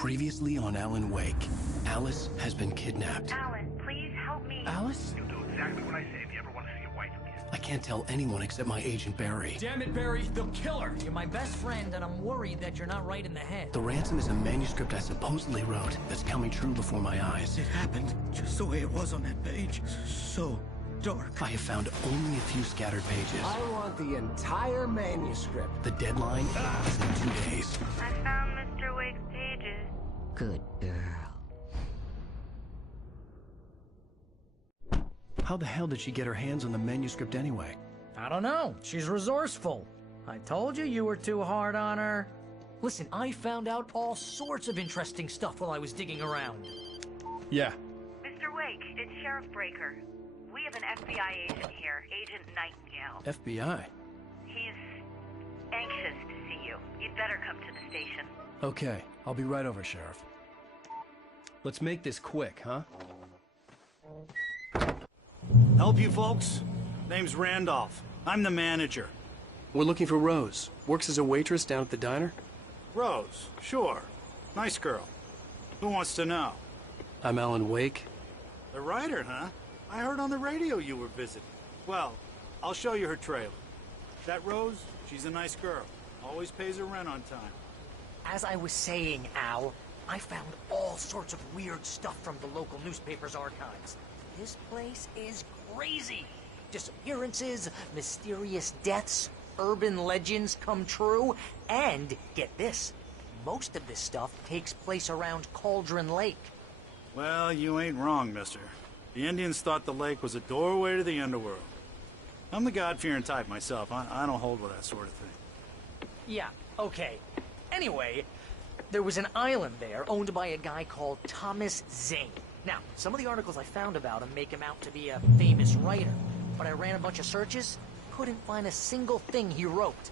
Previously on Alan Wake, Alice has been kidnapped. Alan, please help me. Alice? You'll do exactly what I say if you ever want to see your wife again. I can't tell anyone except my agent Barry. Damn it, Barry, they'll kill her! You're my best friend, and I'm worried that you're not right in the head. The ransom is a manuscript I supposedly wrote that's coming true before my eyes. It happened just the way it was on that page. So dark. I have found only a few scattered pages. I want the entire manuscript. The deadline is in 2 days. I found Mr. Wake's pages. Good girl. How the hell did she get her hands on the manuscript anyway? I don't know. She's resourceful. I told you you were too hard on her. Listen, I found out all sorts of interesting stuff while I was digging around. Yeah. Mr. Wake, it's Sheriff Breaker. We have an FBI agent here, Agent Nightingale. FBI? He's anxious to see you. You'd better come to the station. Okay, I'll be right over, Sheriff. Let's make this quick, huh? Help you folks? Name's Randolph. I'm the manager. We're looking for Rose. Works as a waitress down at the diner. Rose, sure. Nice girl. Who wants to know? I'm Alan Wake. The writer, huh? I heard on the radio you were visiting. Well, I'll show you her trailer. That Rose, she's a nice girl. Always pays her rent on time. As I was saying, Al, I found all sorts of weird stuff from the local newspaper's archives. This place is crazy. Disappearances, mysterious deaths, urban legends come true, and get this, most of this stuff takes place around Cauldron Lake. Well, you ain't wrong, mister. The Indians thought the lake was a doorway to the underworld. I'm the God-fearing type myself. I don't hold with that sort of thing. Yeah, okay. Anyway, there was an island there owned by a guy called Thomas Zane. Now, some of the articles I found about him make him out to be a famous writer, but I ran a bunch of searches, couldn't find a single thing he wrote.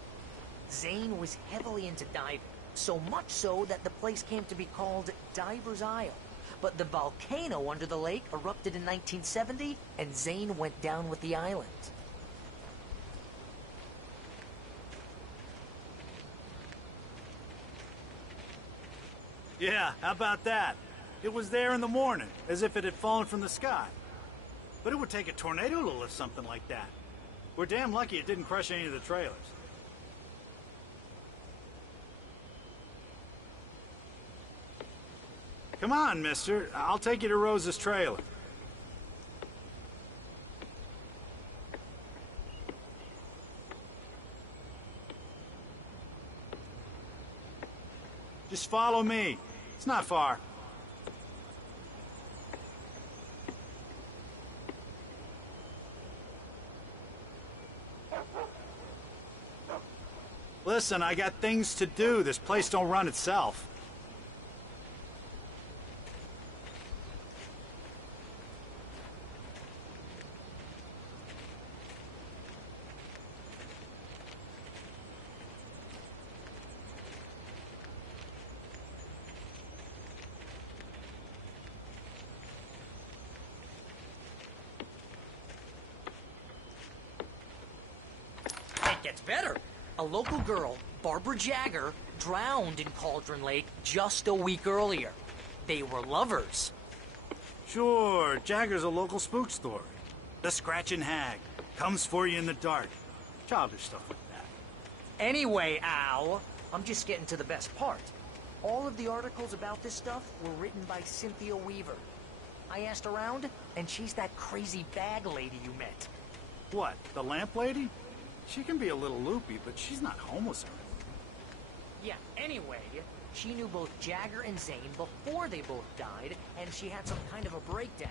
Zane was heavily into diving, so much so that the place came to be called Diver's Isle. But the volcano under the lake erupted in 1970, and Zane went down with the island. Yeah, how about that? It was there in the morning, as if it had fallen from the sky. But it would take a tornado to lift something like that. We're damn lucky it didn't crush any of the trailers. Come on, mister. I'll take you to Rose's trailer. Just follow me. It's not far. Listen, I got things to do. This place don't run itself. It gets better. A local girl, Barbara Jagger, drowned in Cauldron Lake just a week earlier. They were lovers. Sure, Jagger's a local spook story. The Scratching Hag. Comes for you in the dark. Childish stuff like that. Anyway, Al, I'm just getting to the best part. All of the articles about this stuff were written by Cynthia Weaver. I asked around, and she's that crazy bag lady you met. What, the lamp lady? She can be a little loopy, but she's not homeless or anything. Yeah, anyway, she knew both Jagger and Zane before they both died, and she had some kind of a breakdown.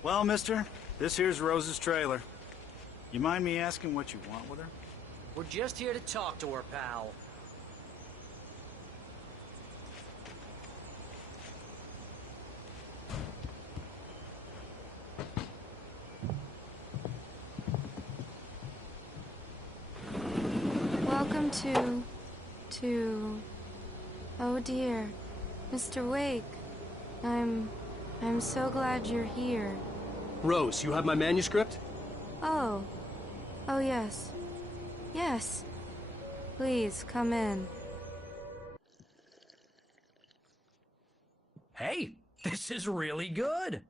Well, mister, this here's Rose's trailer. You mind me asking what you want with her? We're just here to talk to her, pal. come to... Oh dear, Mr. Wake. I'm so glad you're here. Rose, you have my manuscript? Oh. Oh, yes. Yes. Please, come in. Hey, this is really good.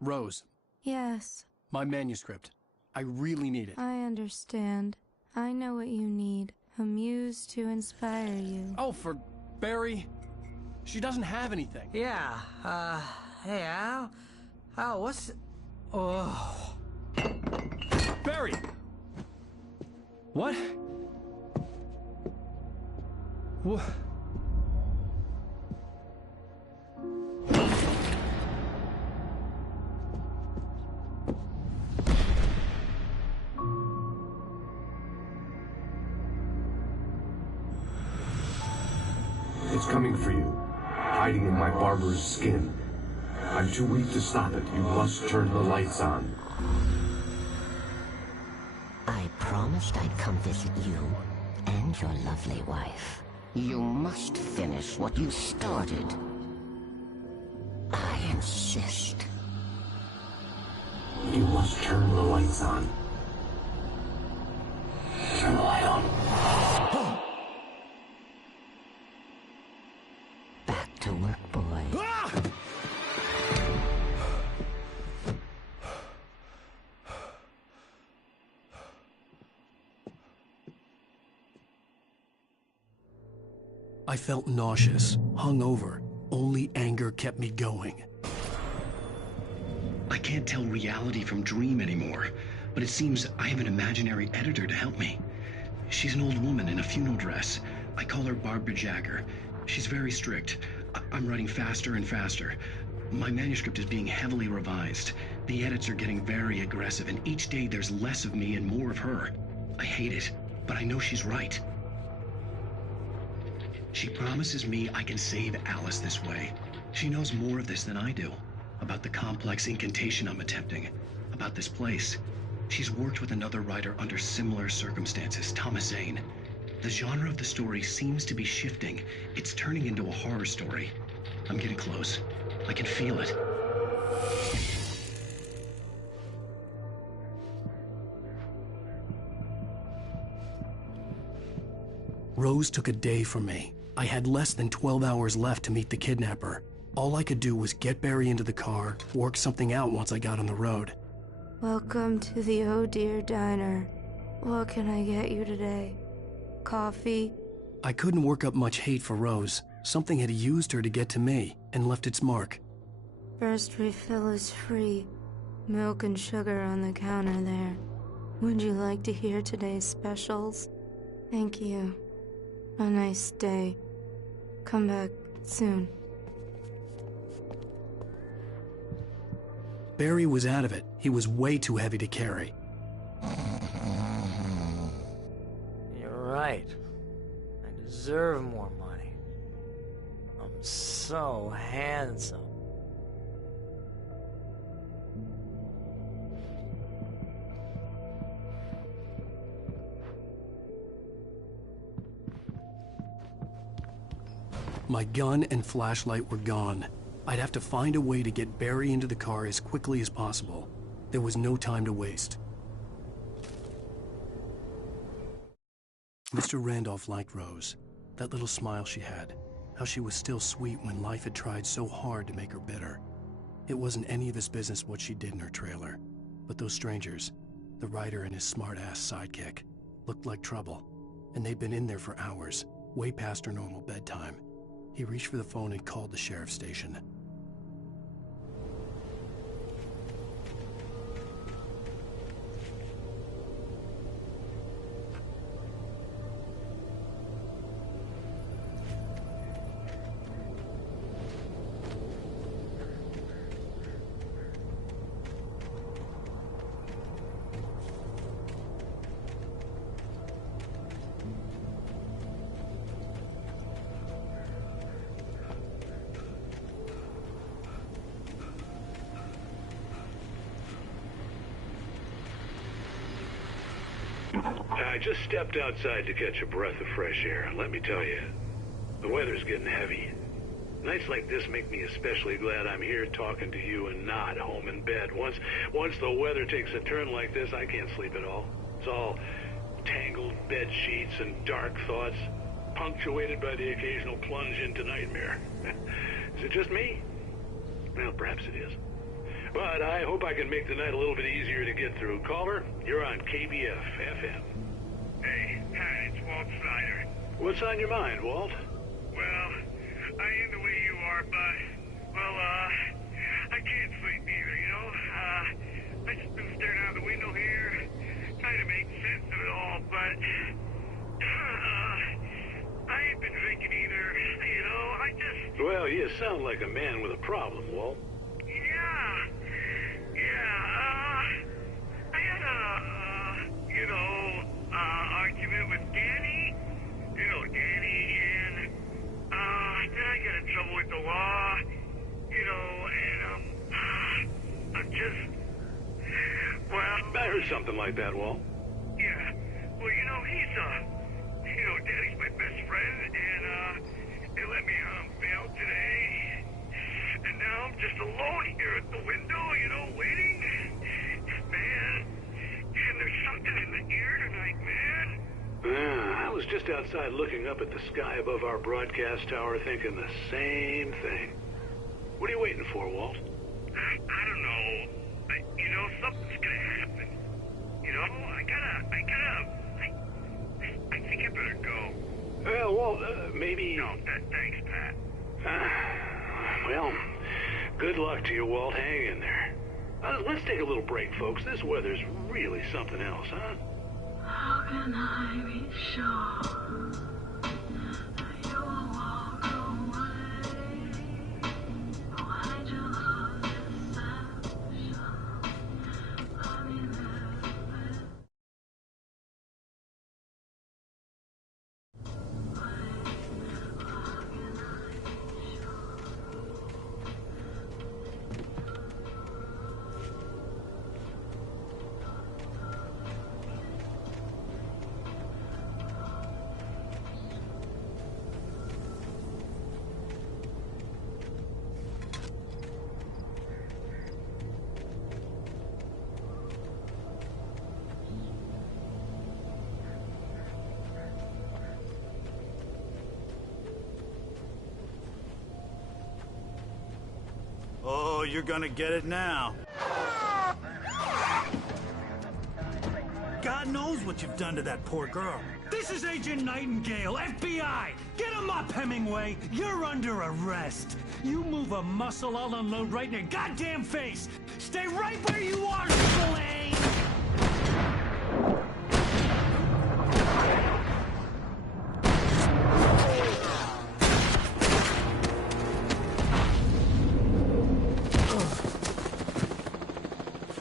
Rose, Yes, my manuscript. I really need it. I understand. I know what you need. A muse to inspire you. Oh, for Barry. She doesn't have anything. Yeah, hey, Al, what's... Oh... Barry! What? What? It's coming for you, hiding in my barber's skin. I'm too weak to stop it. You must turn the lights on. I promised I'd come visit you and your lovely wife. You must finish what you started. I insist. You must turn the lights on. Turn the light on. Back to work, boy. I felt nauseous, hungover. Only anger kept me going. I can't tell reality from dream anymore, but it seems I have an imaginary editor to help me. She's an old woman in a funeral dress. I call her Barbara Jagger. She's very strict. I'm writing faster and faster. My manuscript is being heavily revised. The edits are getting very aggressive, and each day there's less of me and more of her. I hate it, but I know she's right. She promises me I can save Alice this way. She knows more of this than I do. About the complex incantation I'm attempting. About this place. She's worked with another writer under similar circumstances, Thomas Zane. The genre of the story seems to be shifting. It's turning into a horror story. I'm getting close. I can feel it. Rose took a day from me. I had less than 12 hours left to meet the kidnapper. All I could do was get Barry into the car, work something out once I got on the road. Welcome to the Oh Dear Diner. What can I get you today? Coffee? I couldn't work up much hate for Rose. Something had used her to get to me and left its mark. First refill is free. Milk and sugar on the counter there. Would you like to hear today's specials? Thank you. A nice day. Come back soon. Barry was out of it. He was way too heavy to carry. You're right. I deserve more money. I'm so handsome. My gun and flashlight were gone. I'd have to find a way to get Barry into the car as quickly as possible. There was no time to waste. Mr. Randolph liked Rose. That little smile she had. How she was still sweet when life had tried so hard to make her bitter. It wasn't any of his business what she did in her trailer. But those strangers, the writer and his smart-ass sidekick, looked like trouble. And they'd been in there for hours, way past her normal bedtime. He reached for the phone and called the sheriff's station. I just stepped outside to catch a breath of fresh air. Let me tell you, the weather's getting heavy. Nights like this make me especially glad I'm here talking to you and not home in bed. Once the weather takes a turn like this, I can't sleep at all. It's all tangled bed sheets and dark thoughts, punctuated by the occasional plunge into nightmare. Is it just me? Well, perhaps it is. But I hope I can make the night a little bit easier to get through. Caller, you're on KBF FM. Hey, Pat, it's Walt Snyder. What's on your mind, Walt? Well, I am the way you are, but, well, I can't sleep either, you know? I just been staring out the window here, trying to make sense of it all, but, I ain't been drinking either, you know? I just... Well, you sound like a man with a problem, Walt. I had a, argument with Danny. You know, Danny, and, then I got in trouble with the law, you know, and, I'm just, well... I heard something like that, Walt. Yeah, well, you know, Danny's my best friend, and, they let me, bail today, and now I'm just alone here at the window, you know, waiting. Man, and there's something in the air tonight, man. I was just outside looking up at the sky above our broadcast tower thinking the same thing. What are you waiting for, Walt? I don't know. You know, something's gonna happen. You know, I think I better go. Well, Walt, maybe... No, thanks, Pat. Well, good luck to you, Walt. Hang in there. Let's take a little break, folks. This weather's really something else, huh? How can I be sure you will walk away? Why'd you love deception? I mean, Oh, you're gonna get it now. God knows what you've done to that poor girl. This is Agent Nightingale, FBI! Get him up, Hemingway! You're under arrest! You move a muscle, I'll unload right in your goddamn face! Stay right where you are, Blaine!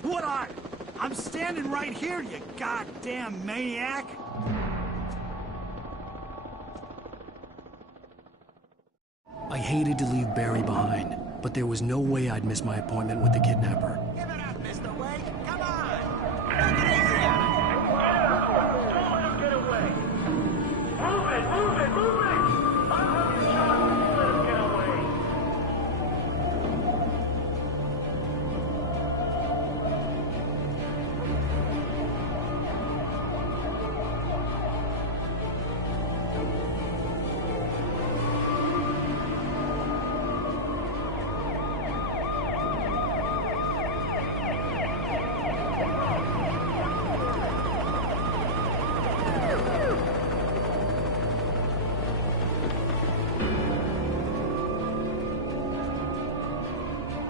What are? I'm standing right here, you goddamn maniac! I hated to leave Barry behind, but there was no way I'd miss my appointment with the kidnapper. Give it up, Mr. Wake. Come on. Take it easy on him. Don't let him get away. Move it! I'll have you shot. Don't let him get away.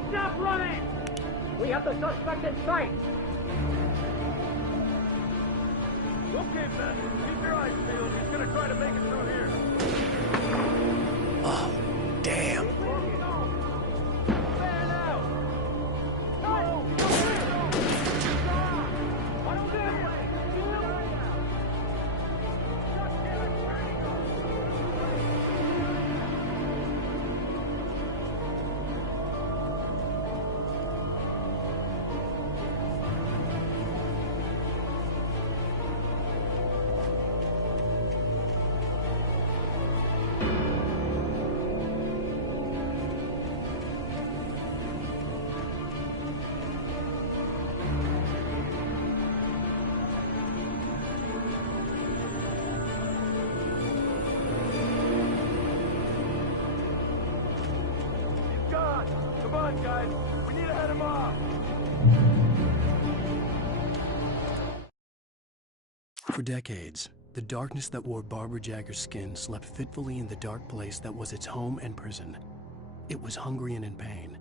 Stop running! We have the suspect in sight! Okay, Ben. Keep your eyes peeled. He's gonna try to make it through here. Oh, damn. For decades, the darkness that wore Barbara Jagger's skin slept fitfully in the dark place that was its home and prison. It was hungry and in pain.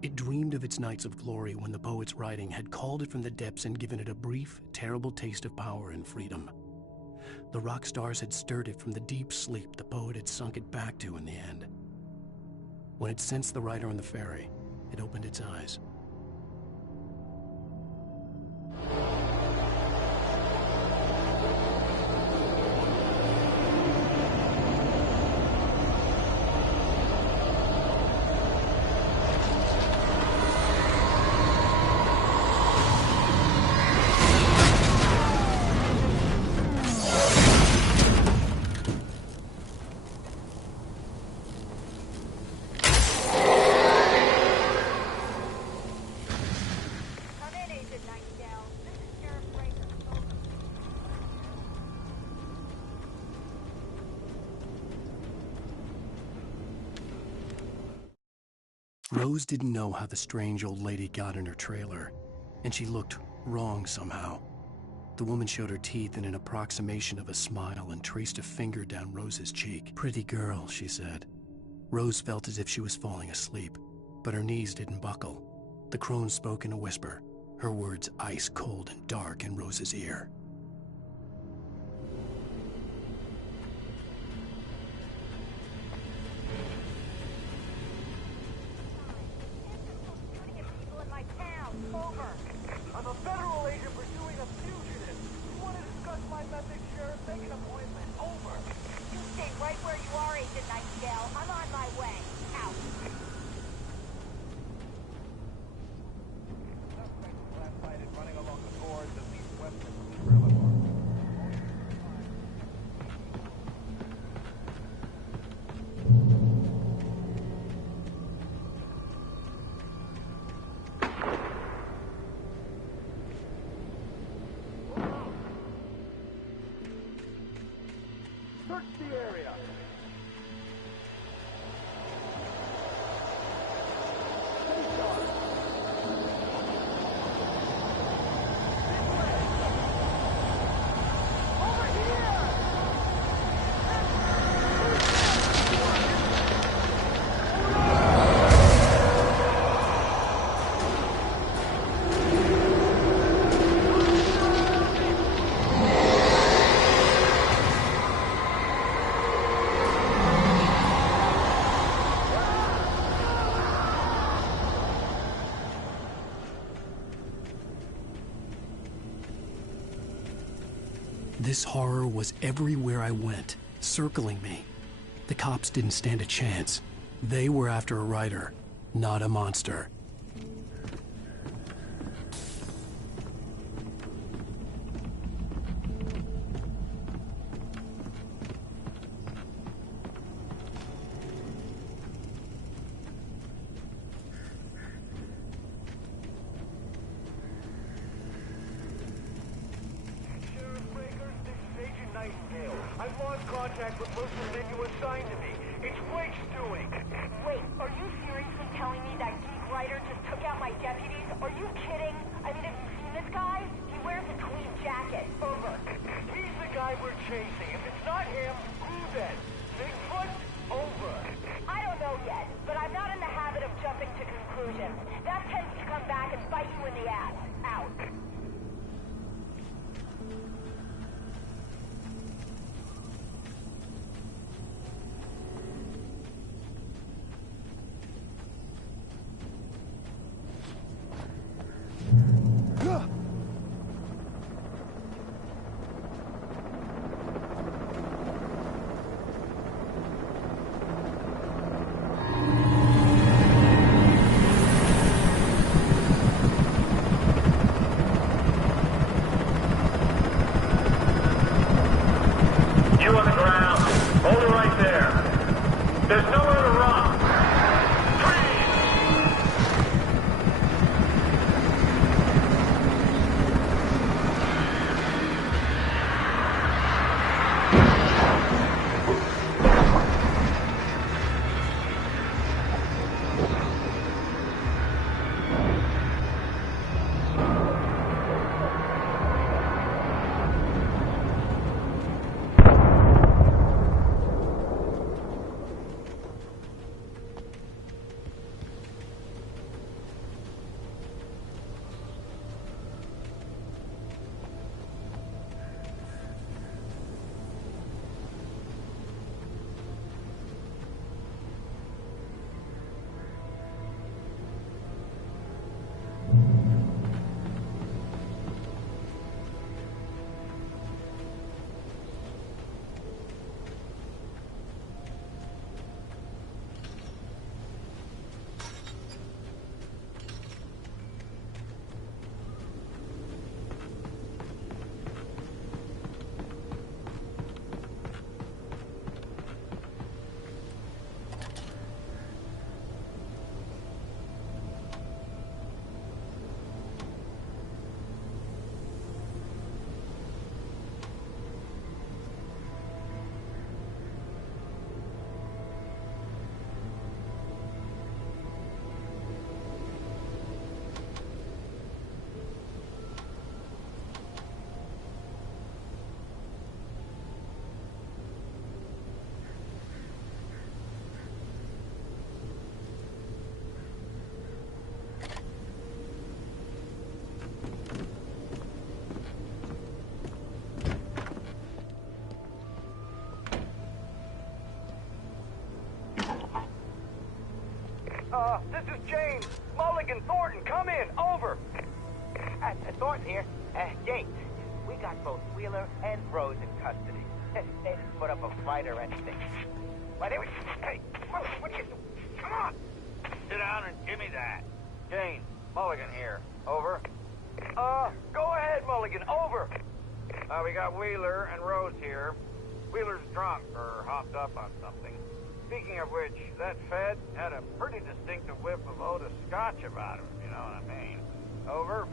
It dreamed of its nights of glory when the poet's writing had called it from the depths and given it a brief, terrible taste of power and freedom. The rock stars had stirred it from the deep sleep the poet had sunk it back to in the end. When it sensed the writer on the ferry, it opened its eyes. Rose didn't know how the strange old lady got in her trailer, and she looked wrong somehow. The woman showed her teeth in an approximation of a smile and traced a finger down Rose's cheek. "Pretty girl," she said. Rose felt as if she was falling asleep, but her knees didn't buckle. The crone spoke in a whisper, her words ice cold and dark in Rose's ear. I'm a federal agent pursuing a fugitive. You want to discuss my methods, Sheriff? Make an appointment. Over. You stay right where you are, Agent Nightingale. I'm on my way. Out. Suspect was last sighted running along the boards of East Western Trailer Park. Search the area. This horror was everywhere I went, circling me. The cops didn't stand a chance. They were after a writer, not a monster. I've lost contact with most of the men you assigned to me. It's Wake's doing. Wait, are you seriously telling me that geek writer just took out my deputies? Are you kidding? I mean, have you seen this guy? He wears a tweed jacket. Over. He's the guy we're chasing. If it's not him, who then? Bigfoot? Over. I don't know yet, but I'm not in the habit of jumping to conclusions. That tends to come back and bite you in the ass. Out. Thornton, come in. Over. Thornton here. Jake, we got both Wheeler and Rose in custody. They didn't put up a fight or anything. Why, they were... Hey, what are you doing? Come on! Sit down and give me that. Jane, Mulligan here. Over. Go ahead, Mulligan. Over. We got Wheeler and Rose here. Wheeler's drunk or hopped up on something. Speaking of which, that Fed had a pretty distinctive whiff of Otis Scotch about him, you know what I mean. Over.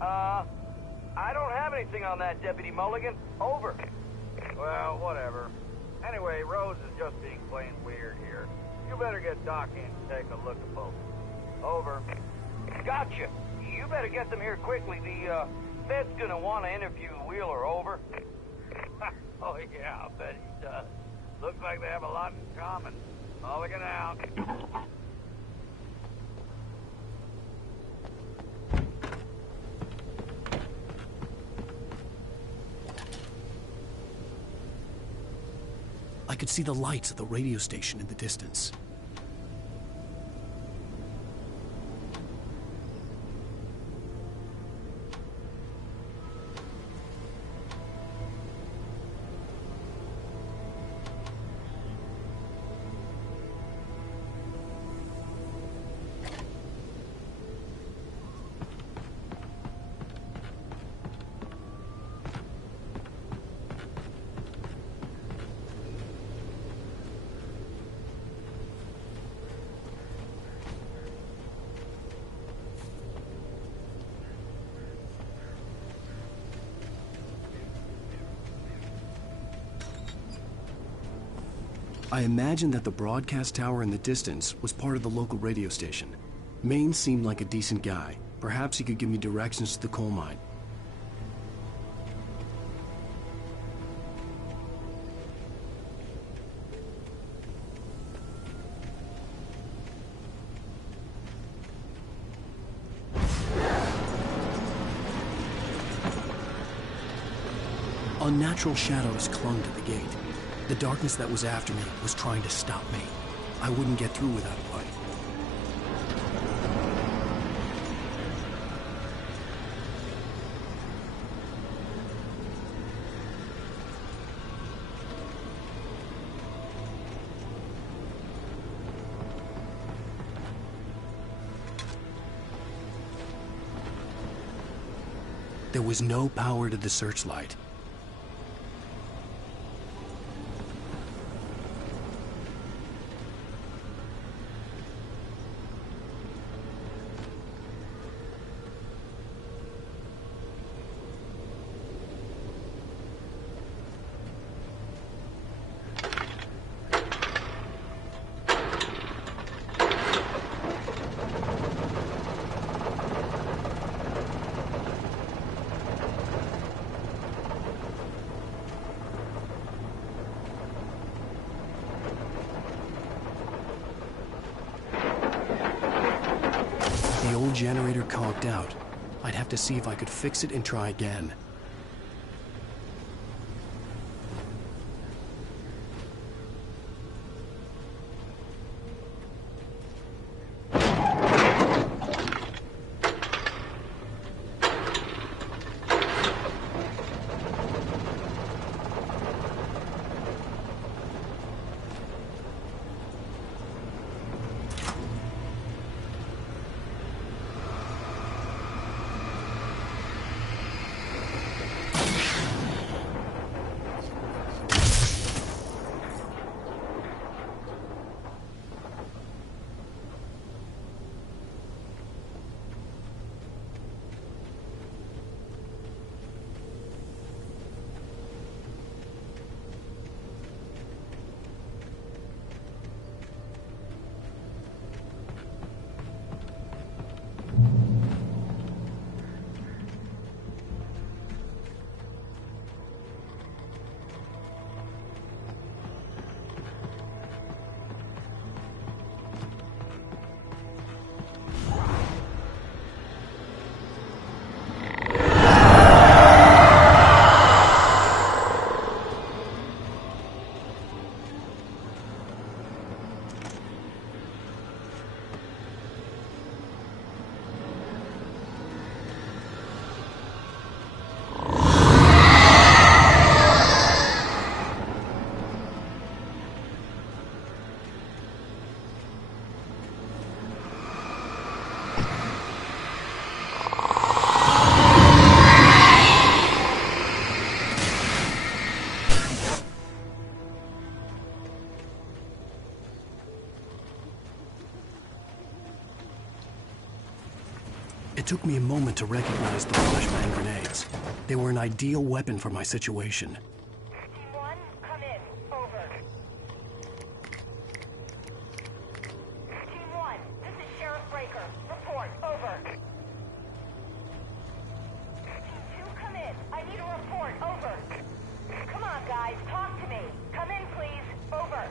I don't have anything on that, Deputy Mulligan. Over. Well, whatever. Anyway, Rose is just being plain weird here. You better get Doc in to take a look at both. Over. Gotcha. You better get them here quickly. The Fed's gonna want to interview Wheeler. Over. Oh, yeah, I'll bet he does. Looks like they have a lot in common. Mulligan out. I could see the lights of the radio station in the distance. I imagined that the broadcast tower in the distance was part of the local radio station. Maine seemed like a decent guy. Perhaps he could give me directions to the coal mine. Unnatural shadows clung to the gate. The darkness that was after me was trying to stop me. I wouldn't get through without a light. There was no power to the searchlight. The old generator conked out. I'd have to see if I could fix it and try again. It took me a moment to recognize the flashbang grenades. They were an ideal weapon for my situation. Team 1, come in. Over. Team 1, this is Sheriff Breaker. Report. Over. Team 2, come in. I need a report. Over. Come on, guys. Talk to me. Come in, please. Over.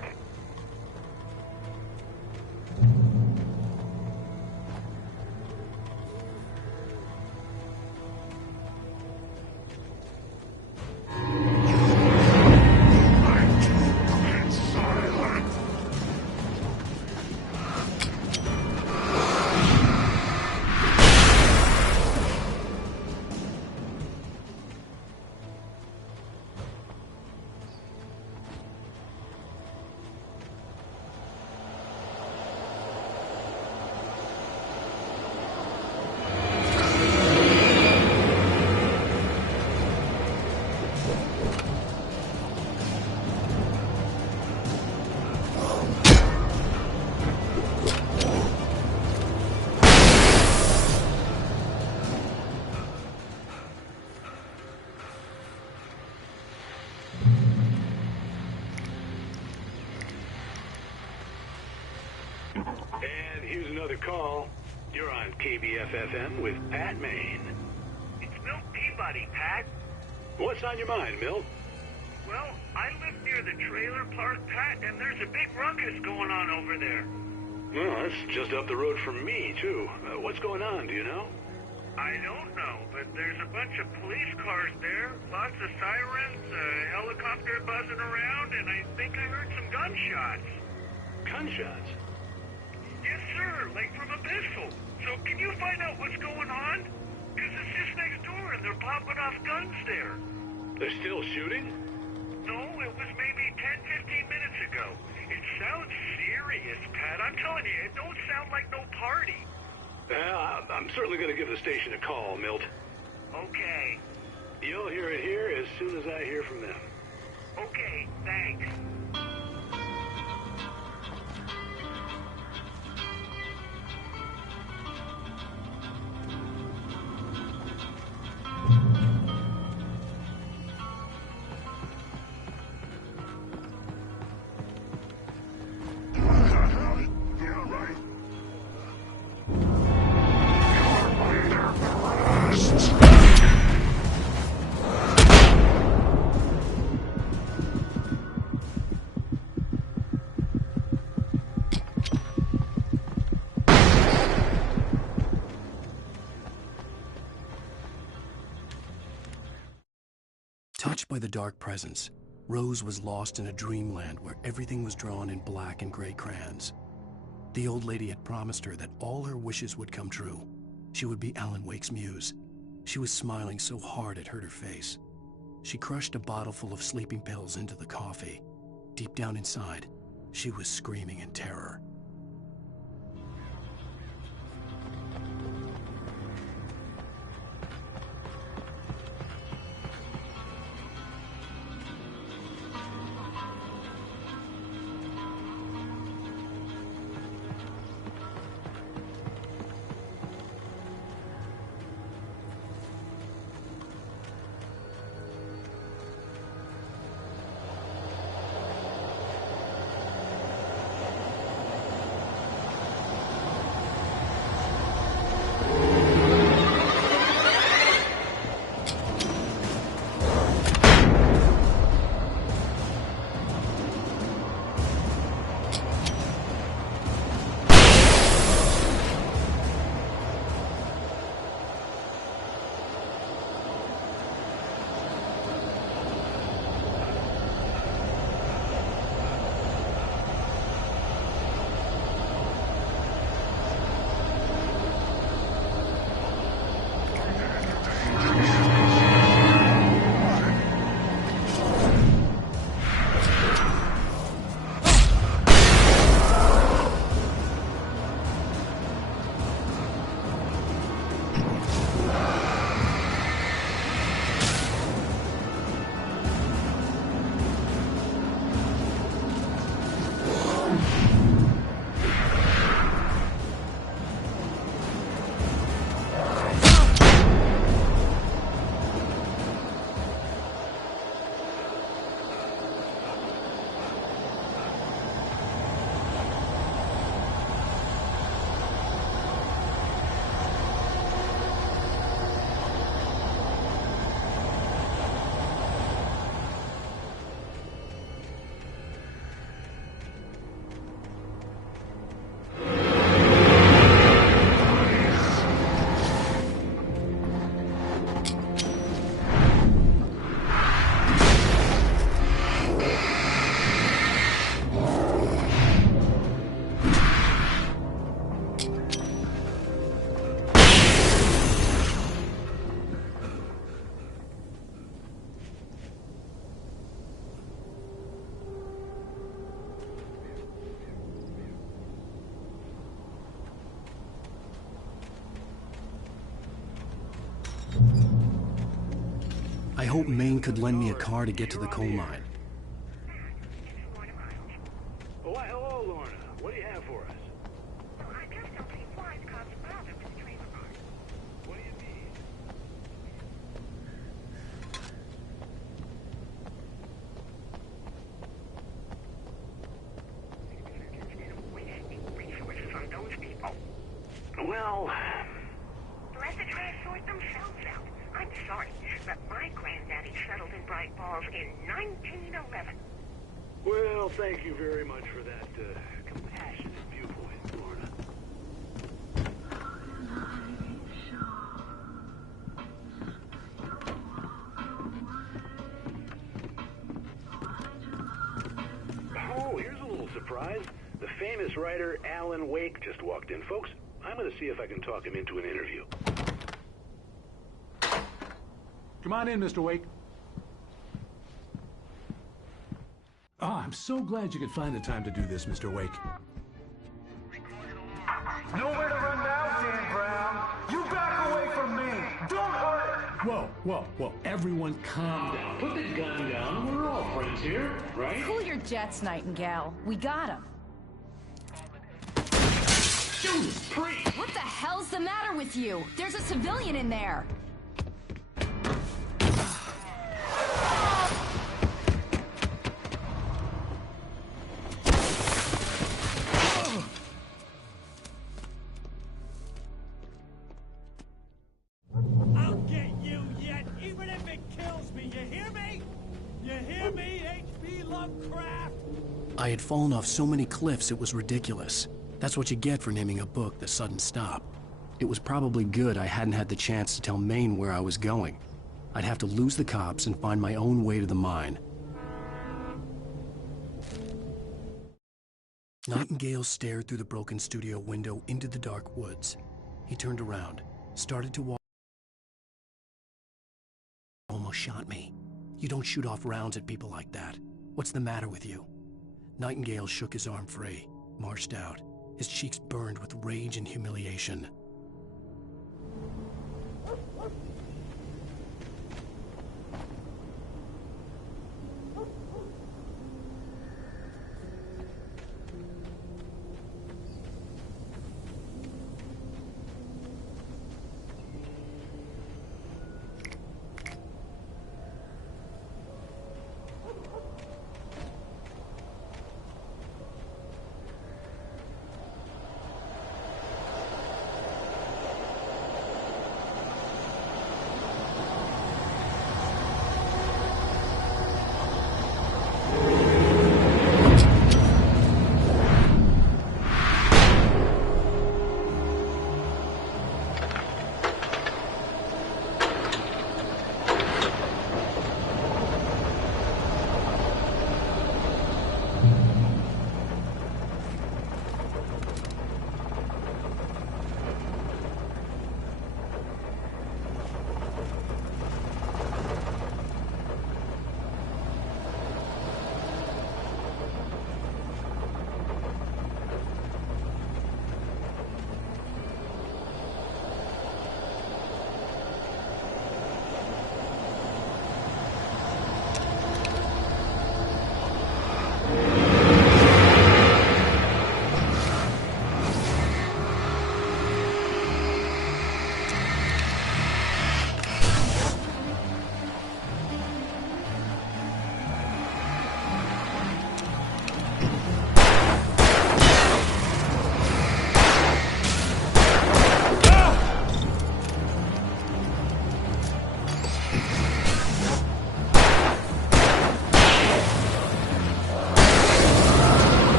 And here's another call. You're on KBFFM with Pat Maine. It's Milt Peabody, Pat. What's on your mind, Milt? Well, I live near the trailer park, Pat, and there's a big ruckus going on over there. Well, that's just up the road from me, too. What's going on, do you know? I don't know, but there's a bunch of police cars there, lots of sirens, a helicopter buzzing around, and I think I heard some gunshots. Gunshots? Yes, sir, like from a pistol. So can you find out what's going on? Because it's just next door, and they're popping off guns there. They're still shooting? No, it was maybe 10, 15 minutes ago. It sounds serious, Pat. I'm telling you, it don't sound like no party. I'm certainly going to give the station a call, Milt. Okay. You'll hear it here as soon as I hear from them. Okay, thanks. Touched by the dark presence, Rose was lost in a dreamland where everything was drawn in black and gray crayons. The old lady had promised her that all her wishes would come true. She would be Alan Wake's muse. She was smiling so hard it hurt her face. She crushed a bottle full of sleeping pills into the coffee. Deep down inside, she was screaming in terror. I hoped Maine could lend me a car to get to the coal mine. Oh, why, hello, Lorna. What do you have for us? I just don't see why the cops bothered with the trailer park. What do you need? From those people. Well, Let the trash sort themselves out. I'm sorry, but my granddaddy settled in Bright Falls in 1911. well, thank you very much for that compassionate viewpoint, Lorna. Oh, here's a little surprise. The famous writer Alan Wake just walked in. Folks, I'm going to see if I can talk him into an interview. Come on in, Mr. Wake. Oh, I'm so glad you could find the time to do this, Mr. Wake. Nowhere to run now, Dan Brown. You back away from me. Don't hurt it. Whoa. Everyone calm down. Put the gun down. We're all friends here, right? Cool your jets, Nightingale. We got him. Judas Priest! What the hell's the matter with you? There's a civilian in there. I'll get you yet, even if it kills me. You hear me? You hear me, H.P. Lovecraft? I had fallen off so many cliffs it was ridiculous. That's what you get for naming a book The Sudden Stop. It was probably good I hadn't had the chance to tell Maine where I was going. I'd have to lose the cops and find my own way to the mine. Nightingale stared through the broken studio window into the dark woods. He turned around, started to walk. Almost shot me. You don't shoot off rounds at people like that. What's the matter with you? Nightingale shook his arm free, marched out. His cheeks burned with rage and humiliation.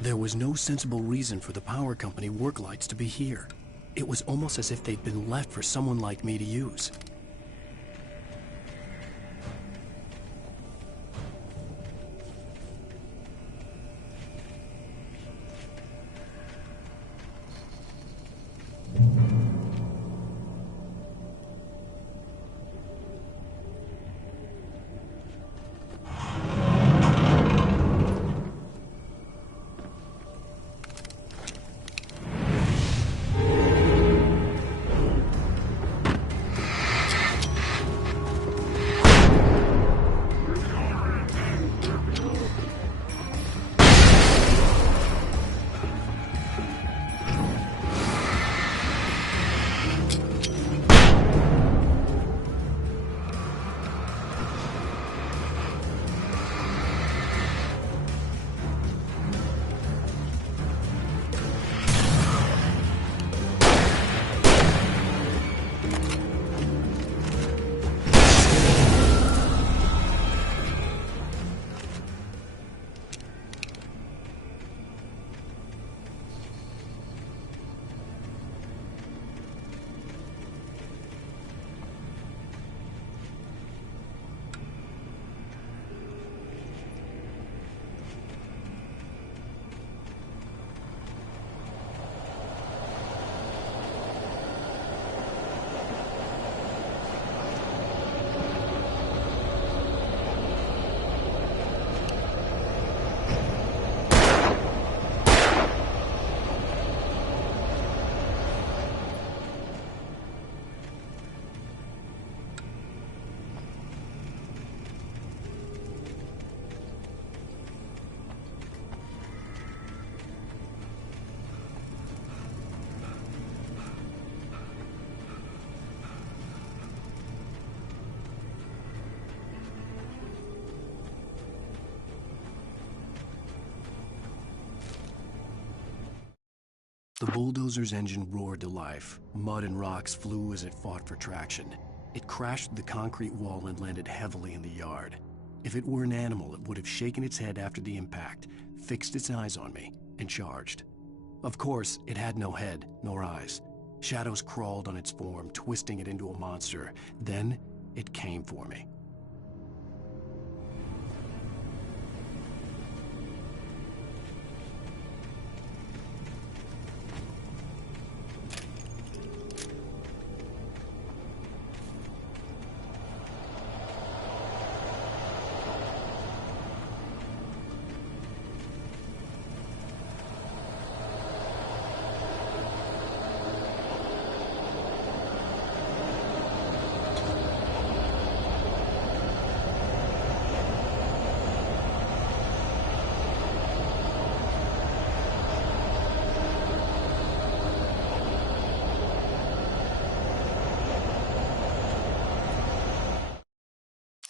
There was no sensible reason for the power company work lights to be here. It was almost as if they'd been left for someone like me to use. The bulldozer's engine roared to life. Mud and rocks flew as it fought for traction. It crashed the concrete wall and landed heavily in the yard. If it were an animal, it would have shaken its head after the impact, fixed its eyes on me, and charged. Of course, it had no head, nor eyes. Shadows crawled on its form, twisting it into a monster. Then, it came for me.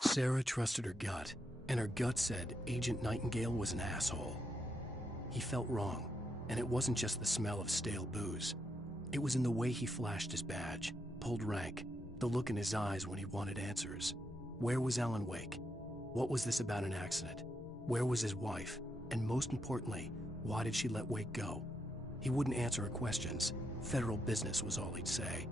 Sarah trusted her gut, and her gut said Agent Nightingale was an asshole. He felt wrong, and it wasn't just the smell of stale booze. It was in the way he flashed his badge, pulled rank, the look in his eyes when he wanted answers. Where was Alan Wake? What was this about an accident? Where was his wife? And most importantly, why did she let Wake go? He wouldn't answer her questions. Federal business was all he'd say.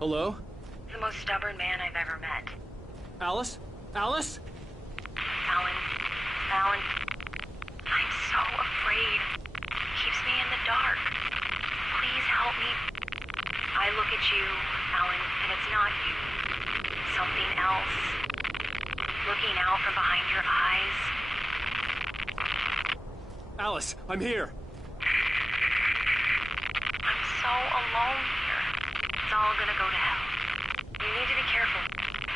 Hello? The most stubborn man I've ever met. Alice? Alice? Alan. I'm so afraid. Keeps me in the dark. Please help me. I look at you, Alan, and it's not you. Something else. Looking out from behind your eyes. Alice, I'm here. I'm so alone here. It's all gonna go to hell. You need to be careful.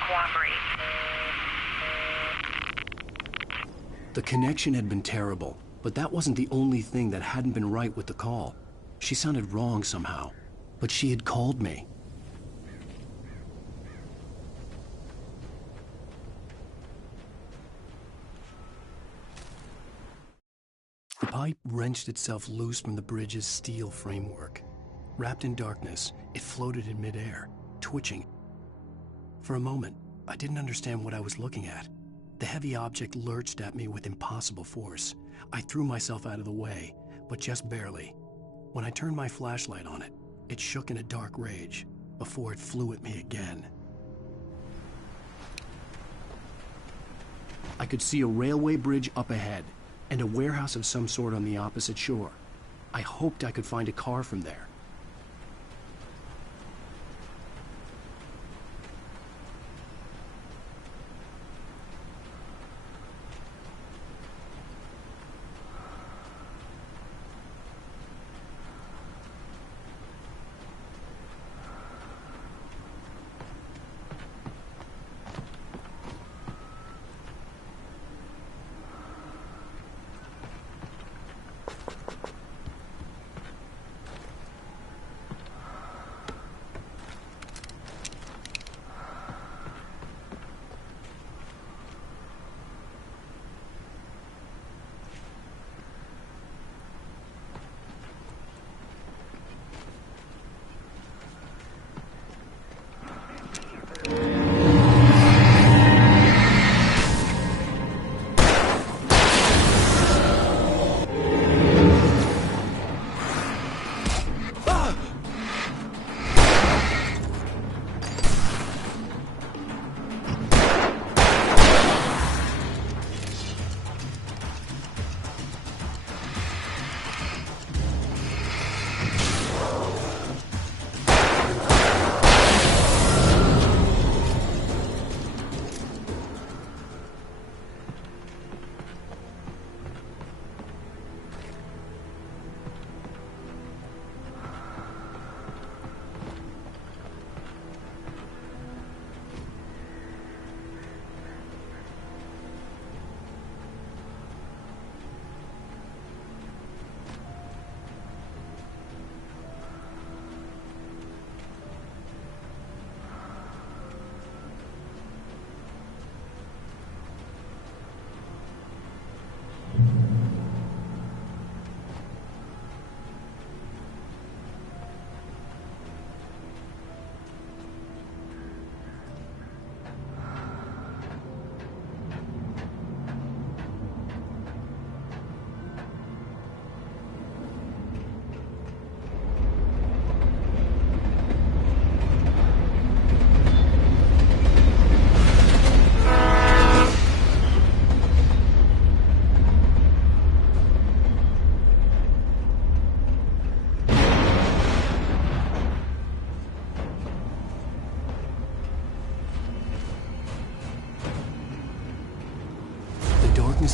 Cooperate. The connection had been terrible, but that wasn't the only thing that hadn't been right with the call. She sounded wrong somehow, but she had called me. The pipe wrenched itself loose from the bridge's steel framework. Wrapped in darkness, it floated in midair, twitching. For a moment, I didn't understand what I was looking at. The heavy object lurched at me with impossible force. I threw myself out of the way, but just barely. When I turned my flashlight on it, it shook in a dark rage before it flew at me again. I could see a railway bridge up ahead and a warehouse of some sort on the opposite shore. I hoped I could find a car from there.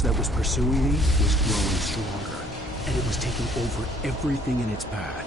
that was pursuing me was growing stronger, and it was taking over everything in its path.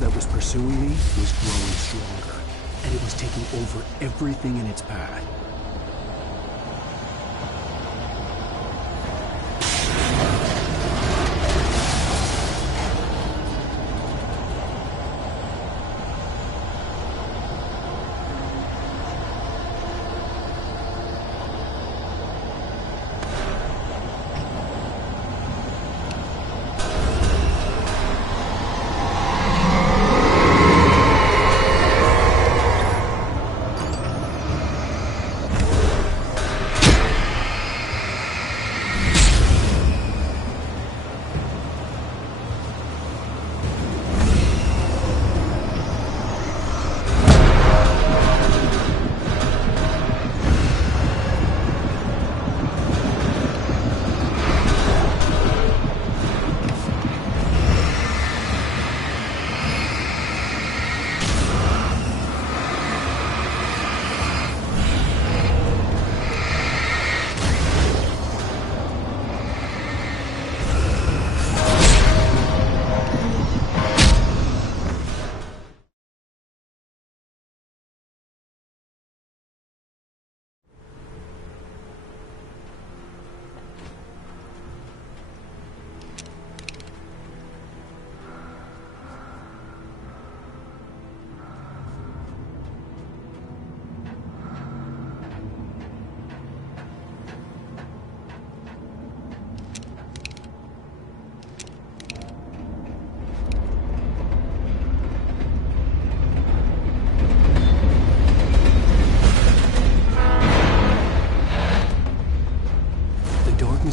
That was pursuing me was growing stronger, and it was taking over everything in its path.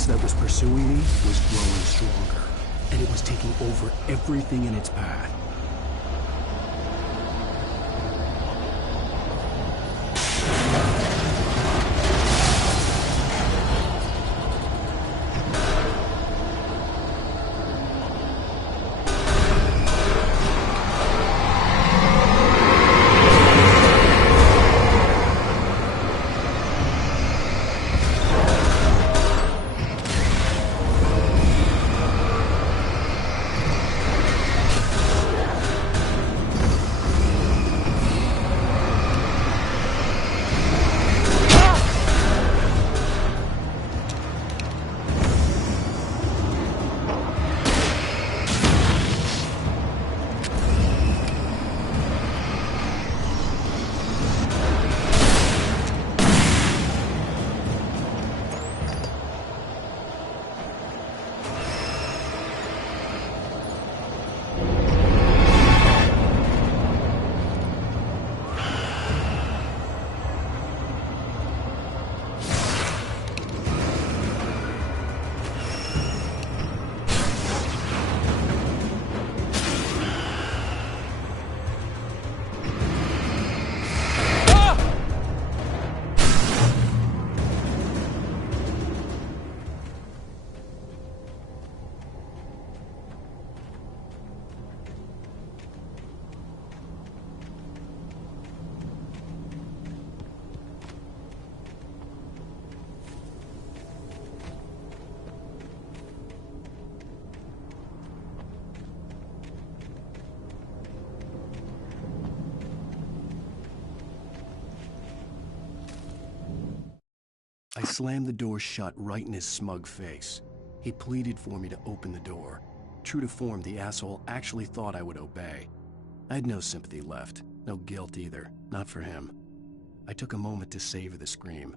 That was pursuing me was growing stronger, and it was taking over everything in its path. slammed the door shut right in his smug face. He pleaded for me to open the door. True to form, the asshole actually thought I would obey. I had no sympathy left, no guilt either, not for him. I took a moment to savor the scream.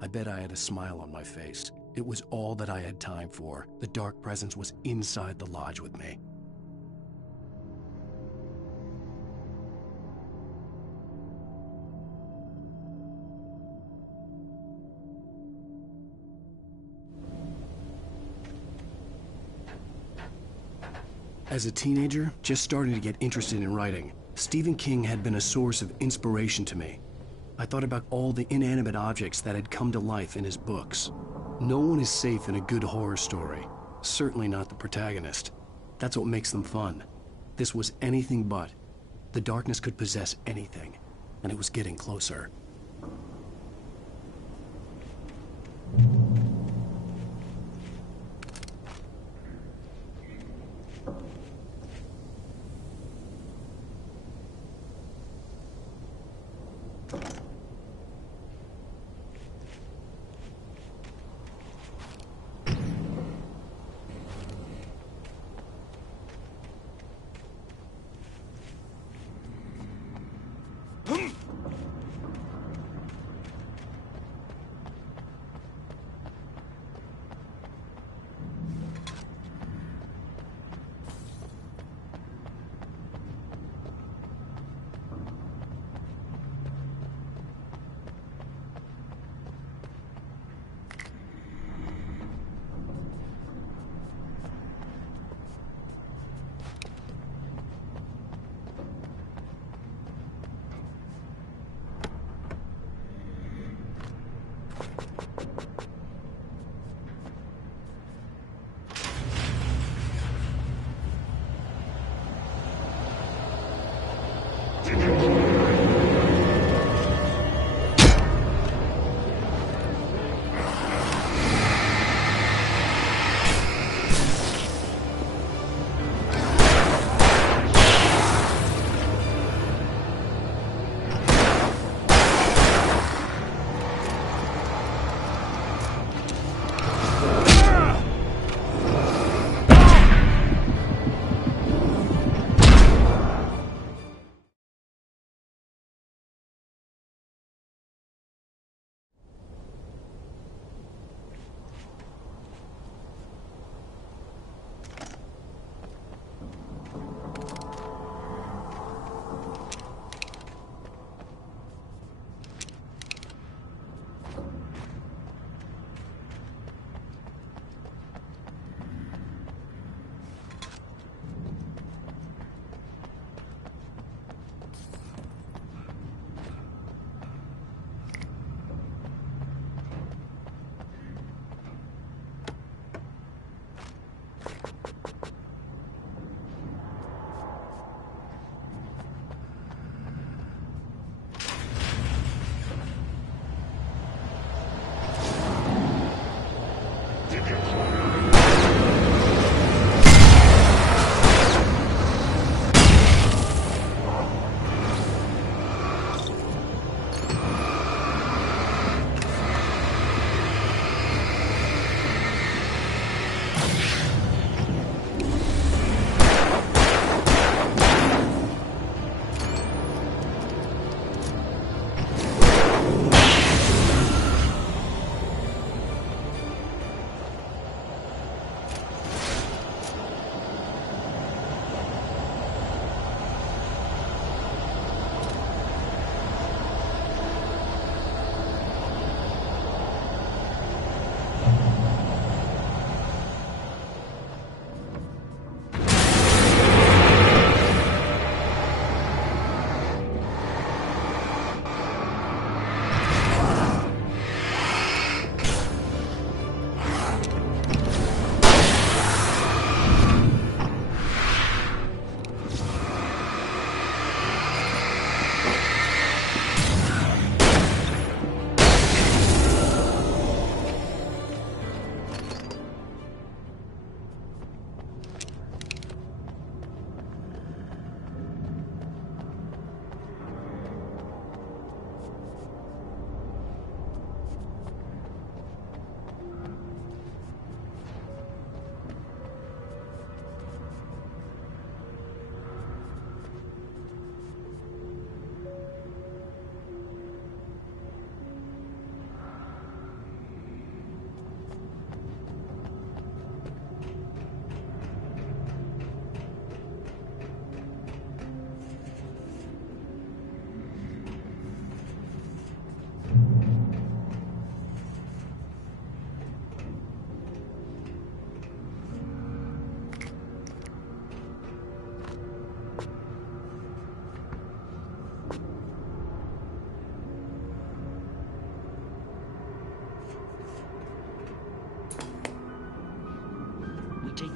I bet I had a smile on my face. It was all that I had time for. The dark presence was inside the lodge with me. As a teenager, just starting to get interested in writing, Stephen King had been a source of inspiration to me. I thought about all the inanimate objects that had come to life in his books. No one is safe in a good horror story. Certainly not the protagonist. That's what makes them fun. This was anything but. The darkness could possess anything, and it was getting closer.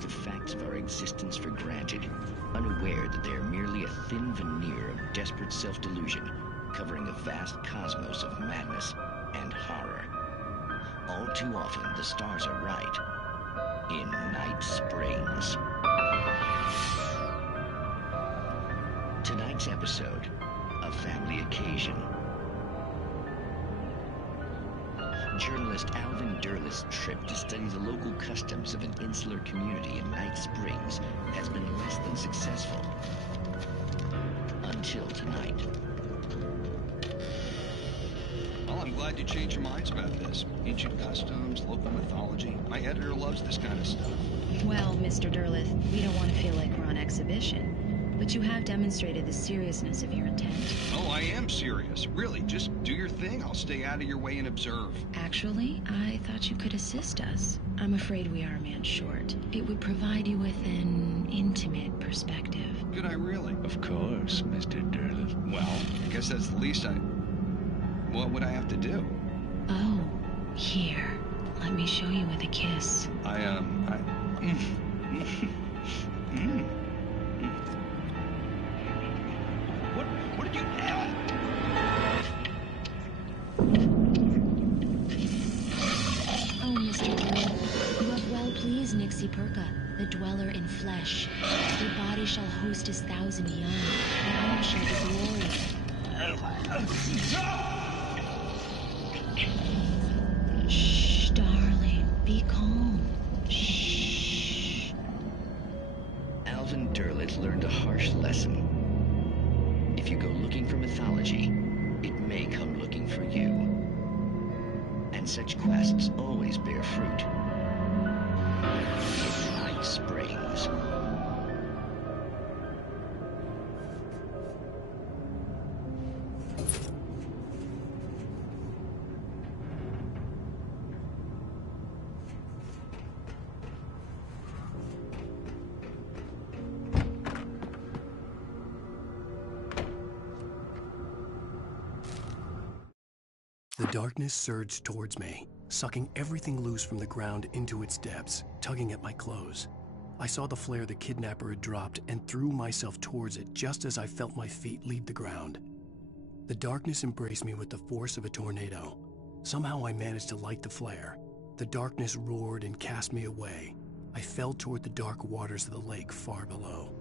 the facts of our existence for granted, unaware that they are merely a thin veneer of desperate self-delusion, covering a vast cosmos of madness and horror. All too often, the stars are right. In Night Springs. Tonight's episode, A Family Occasion. Journalist Alvin Derleth's trip to study the local customs of an insular community in Night Springs has been less than successful. Until tonight. Well, I'm glad you changed your minds about this. Ancient customs, local mythology. My editor loves this kind of stuff. Well, Mr. Derleth, we don't want to feel like we're on exhibition, but you have demonstrated the seriousness of your intent. Oh, I am serious. Really, just do your thing. I'll stay out of your way and observe. Actually, I thought you could assist us. I'm afraid we are a man short. It would provide you with an intimate perspective. Could I really? Of course, Mr. Derleth. Well, I guess that's the least What would I have to do? Oh, here. Let me show you with a kiss. What did you have? Oh, Mr. Derleth, you have well pleased Nixie Perka, the dweller in flesh. Your body shall host his 1,000 young, and all shall be glory. Shh, darling. Be calm. Shh. Alvin Derleth learned a harsh lesson. If you go looking for mythology, it may come looking for you. And such quests always bear fruit. In Night Springs. The darkness surged towards me, sucking everything loose from the ground into its depths, tugging at my clothes. I saw the flare the kidnapper had dropped and threw myself towards it just as I felt my feet leave the ground. The darkness embraced me with the force of a tornado. Somehow I managed to light the flare. The darkness roared and cast me away. I fell toward the dark waters of the lake far below.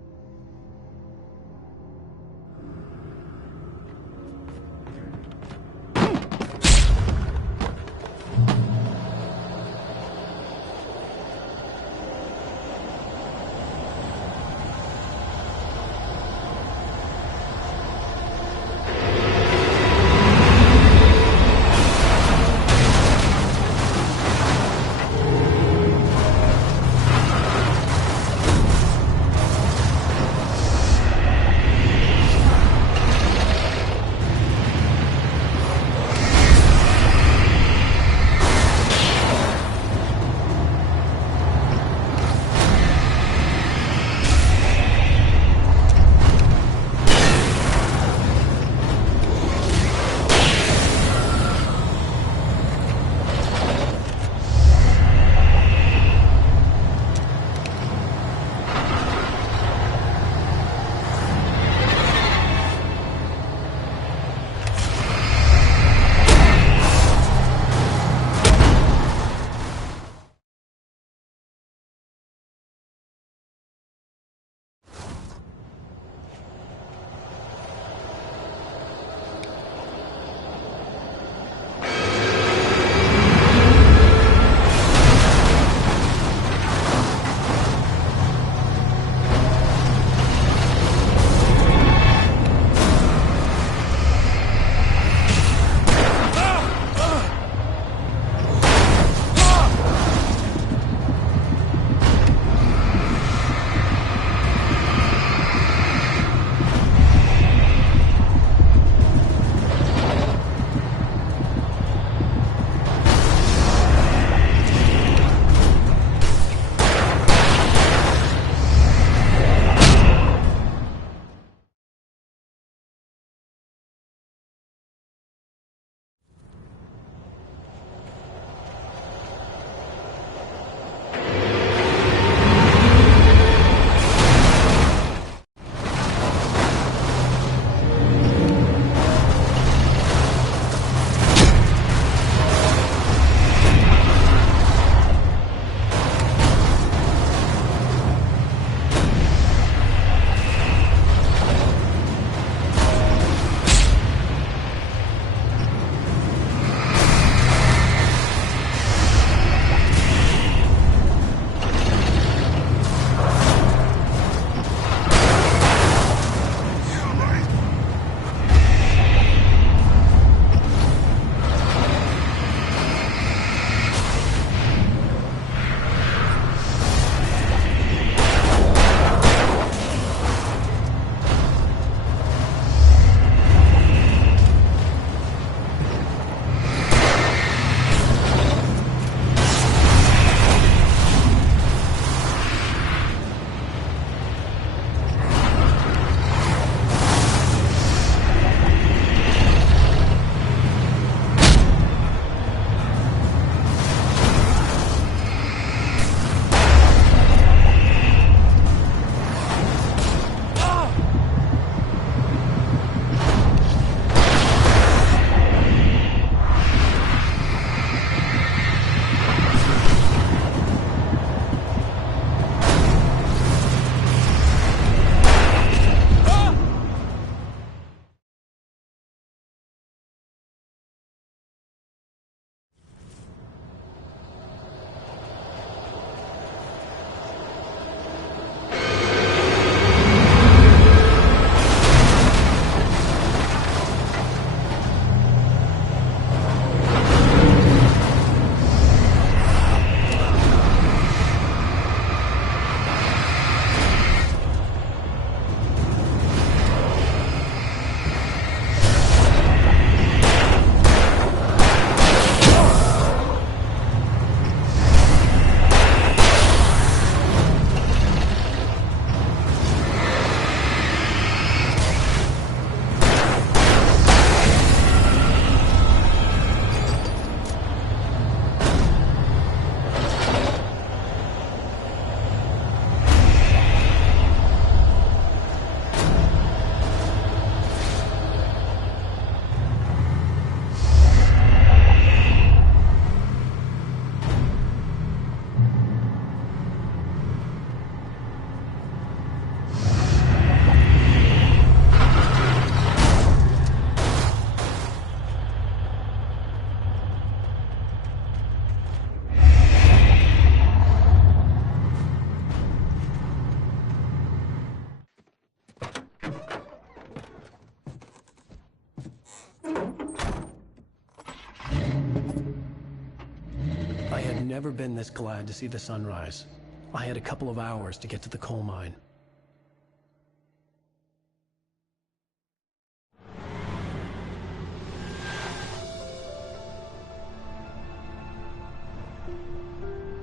never been this glad to see the sunrise. I had a couple of hours to get to the coal mine.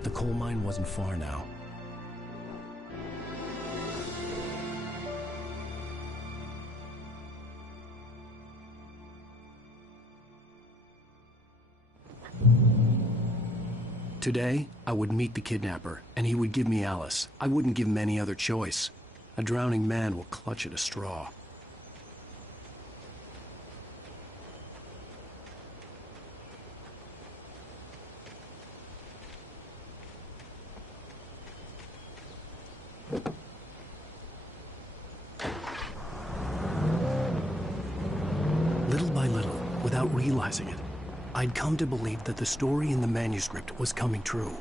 The coal mine wasn't far now. Today, I would meet the kidnapper, and he would give me Alice. I wouldn't give him any other choice. A drowning man will clutch at a straw. Little by little, without realizing it, I'd come to believe that the story in the manuscript was coming true.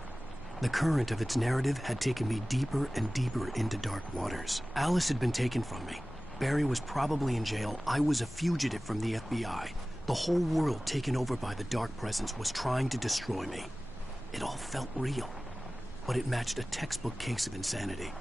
The current of its narrative had taken me deeper and deeper into dark waters. Alice had been taken from me. Barry was probably in jail. I was a fugitive from the FBI. The whole world taken over by the Dark Presence was trying to destroy me. It all felt real, but it matched a textbook case of insanity.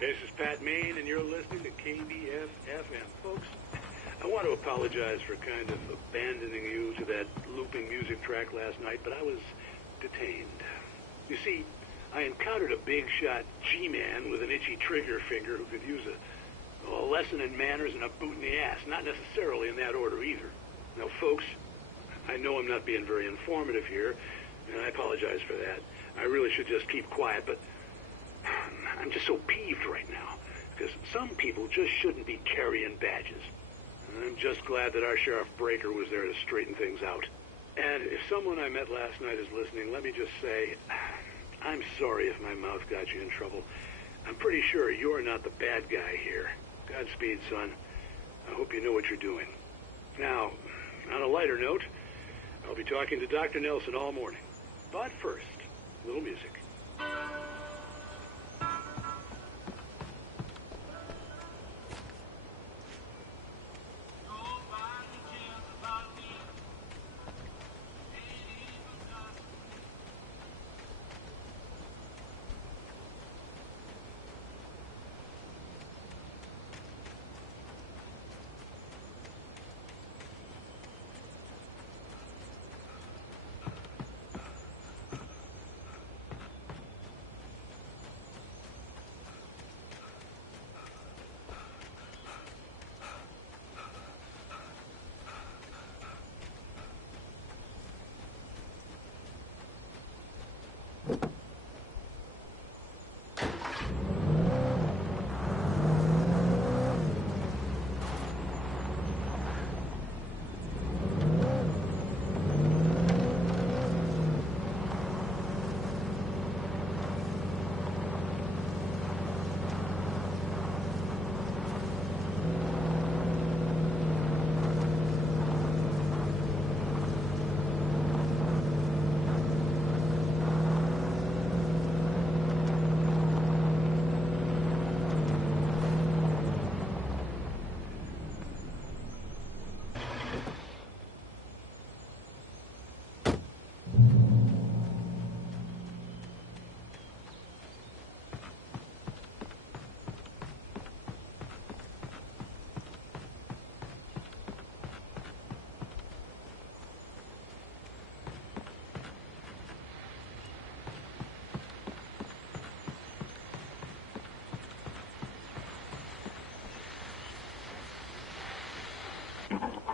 This is Pat Maine, and you're listening to KBF-FM. Folks, I want to apologize for kind of abandoning you to that looping music track last night, but I was detained. You see, I encountered a big-shot G-man with an itchy trigger finger who could use a lesson in manners and a boot in the ass, not necessarily in that order either. Now, folks, I know I'm not being very informative here, and I apologize for that. I really should just keep quiet, but I'm just so peeved right now, because some people just shouldn't be carrying badges. And I'm just glad that our Sheriff Breaker was there to straighten things out. And if someone I met last night is listening, let me just say, I'm sorry if my mouth got you in trouble. I'm pretty sure you're not the bad guy here. Godspeed, son. I hope you know what you're doing. Now, on a lighter note, I'll be talking to Dr. Nelson all morning. But first, a little music.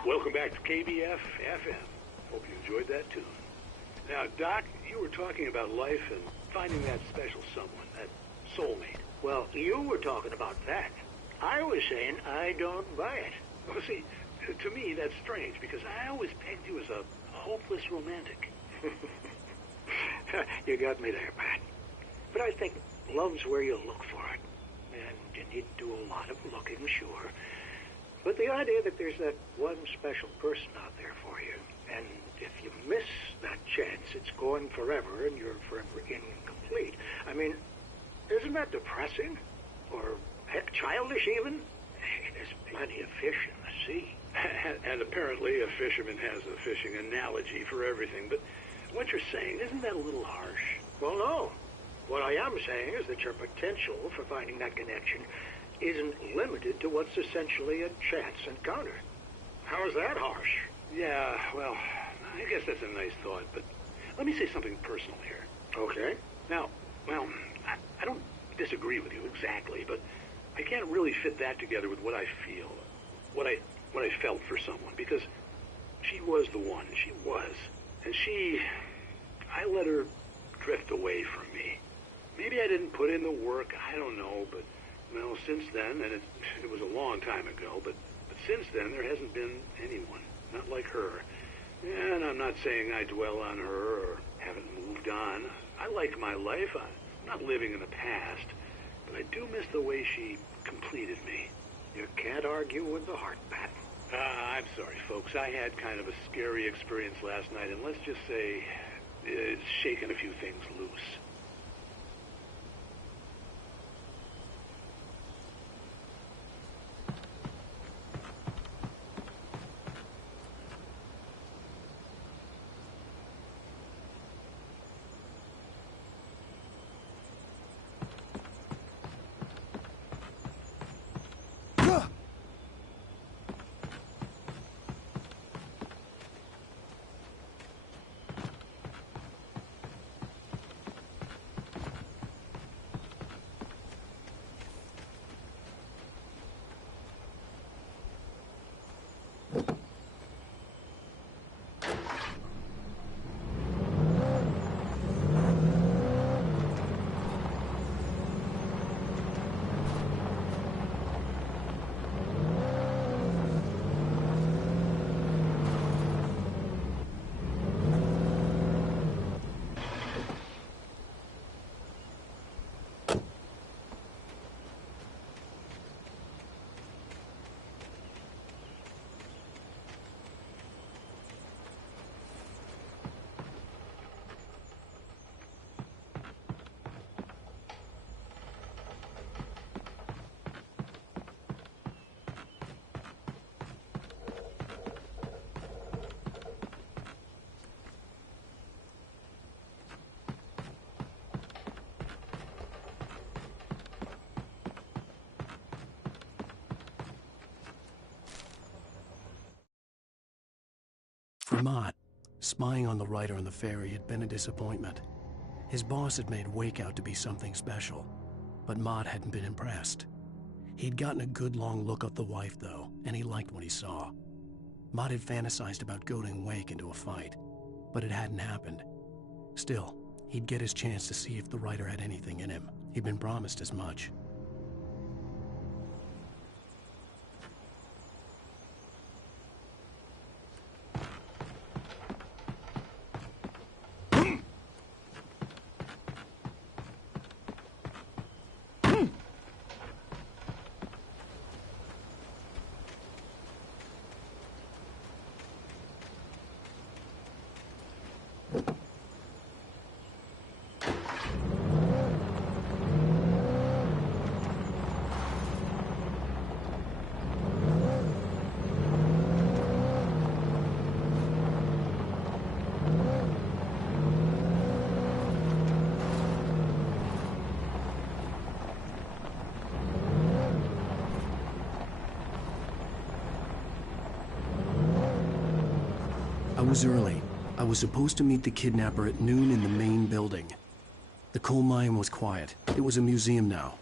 Welcome back to KBF FM. Hope you enjoyed that tune. Now, Doc, you were talking about life and finding that special someone, that soulmate. Well, you were talking about that. I was saying I don't buy it. Well, see, to me, that's strange, because I always pegged you as a hopeless romantic. You got me there, Pat. But I think love's where you look for it. And you need to do a lot of looking, sure. But the idea that there's that one special person out there for you, and if you miss that chance, it's gone forever and you're forever incomplete. I mean, isn't that depressing? Or heck, childish even? There's plenty of fish in the sea. And apparently a fisherman has a fishing analogy for everything, but what you're saying, isn't that a little harsh? Well, no. What I am saying is that your potential for finding that connection isn't limited to what's essentially a chance encounter. How is that harsh? Yeah, well, I guess that's a nice thought, but let me say something personal here. Okay. Now, well, I don't disagree with you exactly, but I can't really fit that together with what I feel, what I felt for someone, because she was the one. She was. And I let her drift away from me. Maybe I didn't put in the work, I don't know, but, well, since then, and it was a long time ago, but since then, there hasn't been anyone, not like her. And I'm not saying I dwell on her or haven't moved on. I like my life. I'm not living in the past, but I do miss the way she completed me. You can't argue with the heart, Pat. I'm sorry, folks. I had kind of a scary experience last night, and let's just say it's shaken a few things loose. For Mott, spying on the writer on the ferry had been a disappointment. His boss had made Wake out to be something special, but Mott hadn't been impressed. He'd gotten a good long look at the wife, though, and he liked what he saw. Mott had fantasized about goading Wake into a fight, but it hadn't happened. Still, he'd get his chance to see if the writer had anything in him. He'd been promised as much. I was early. I was supposed to meet the kidnapper at noon in the main building. The coal mine was quiet. It was a museum now.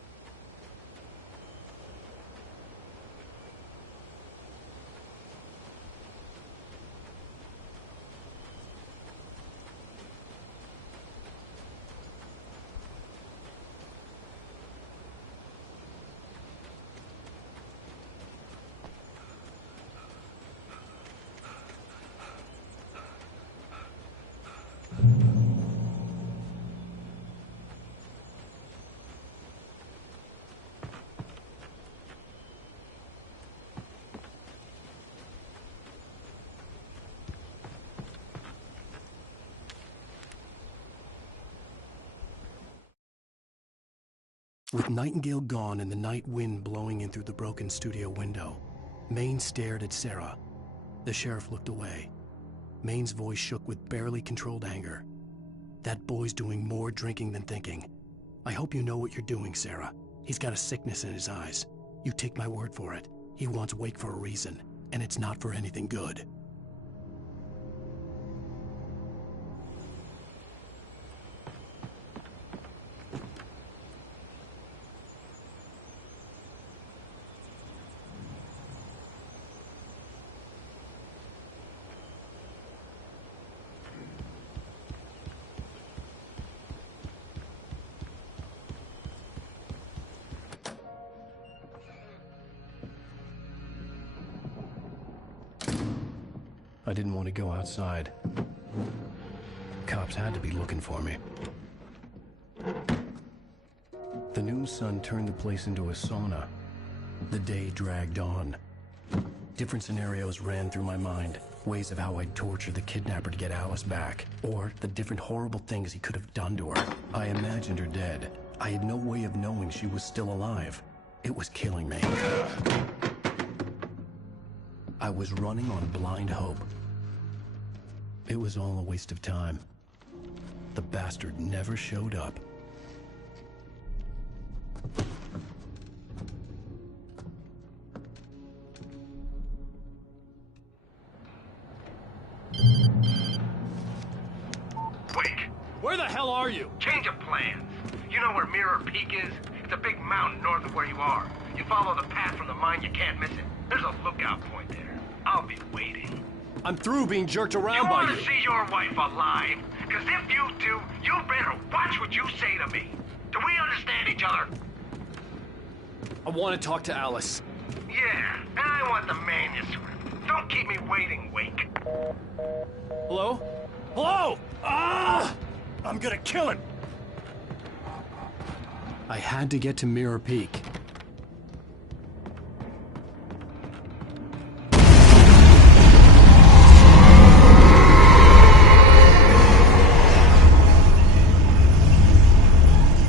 With Nightingale gone and the night wind blowing in through the broken studio window, Maine stared at Sarah. The sheriff looked away. Maine's voice shook with barely controlled anger. That boy's doing more drinking than thinking. I hope you know what you're doing, Sarah. He's got a sickness in his eyes. You take my word for it. He wants Wake for a reason, and it's not for anything good. I didn't want to go outside. Cops had to be looking for me. The noon sun turned the place into a sauna. The day dragged on. Different scenarios ran through my mind. Ways of how I'd torture the kidnapper to get Alice back. Or the different horrible things he could have done to her. I imagined her dead. I had no way of knowing she was still alive. It was killing me. I was running on blind hope. It was all a waste of time. The bastard never showed up. Wake! Where the hell are you? Change of plans. You know where Mirror Peak is? It's a big mountain north of where you are. You follow the path from the mine, you can't miss it. There's a lookout point there. I'll be waiting. I'm through being jerked around by you. You want to see your wife alive? Because if you do, you better watch what you say to me. Do we understand each other? I want to talk to Alice. Yeah, and I want the manuscript. Don't keep me waiting, Wake. Hello? Hello! Ah! I'm gonna kill him! I had to get to Mirror Peak.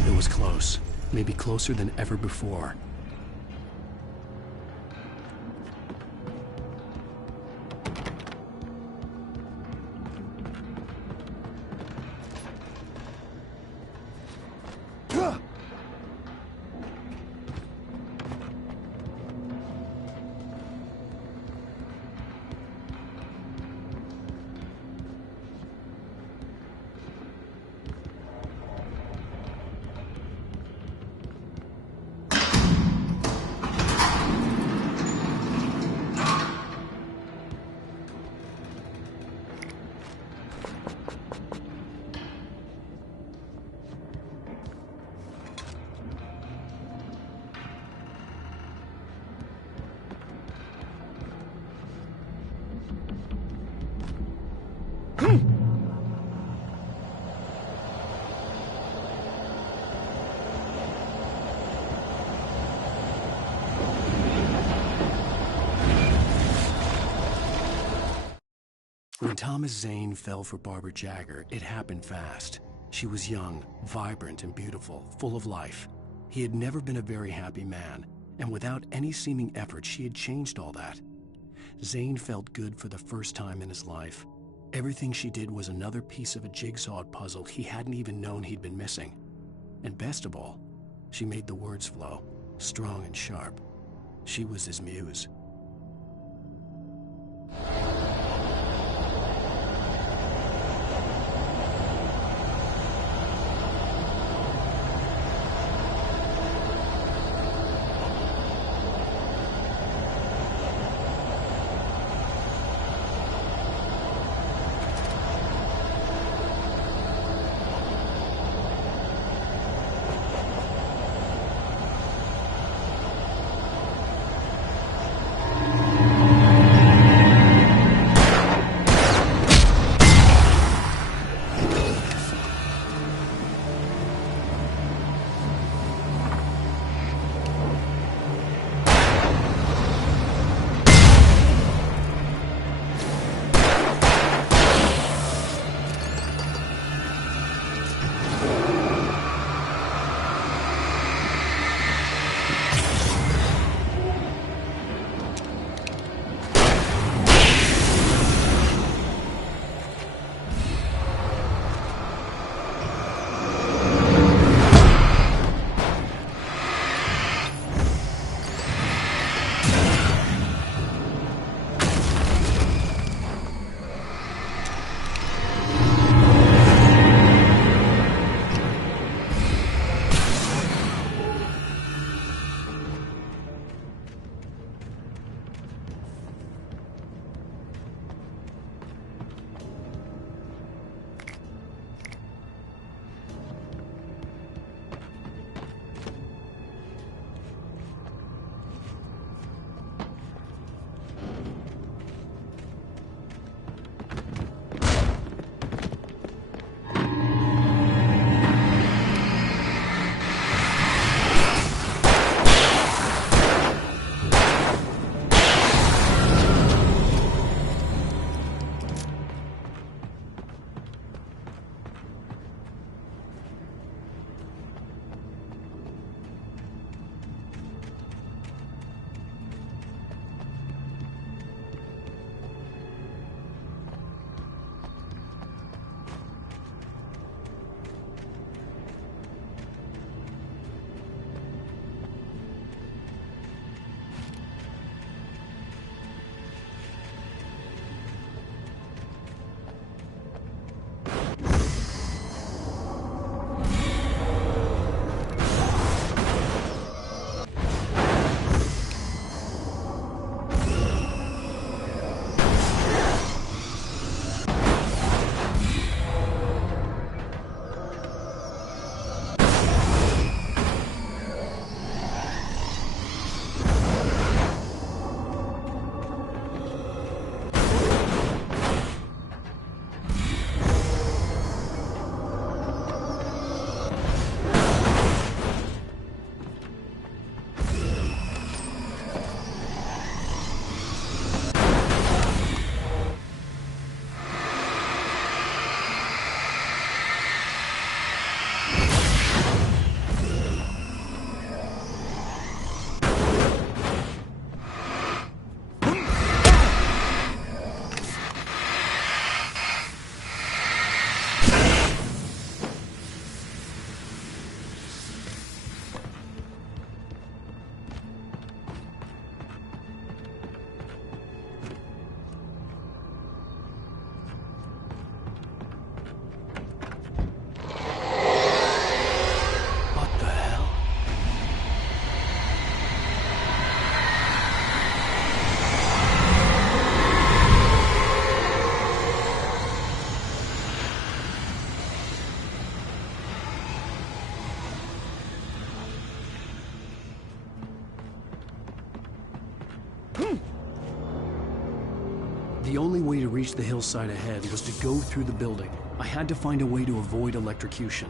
It was close. Maybe closer than ever before. When Thomas Zane fell for Barbara Jagger, it happened fast. She was young, vibrant, and beautiful, full of life. He had never been a very happy man, and without any seeming effort, she had changed all that. Zane felt good for the first time in his life. Everything she did was another piece of a jigsaw puzzle he hadn't even known he'd been missing. And best of all, she made the words flow, strong and sharp. She was his muse. The only way to reach the hillside ahead was to go through the building. I had to find a way to avoid electrocution.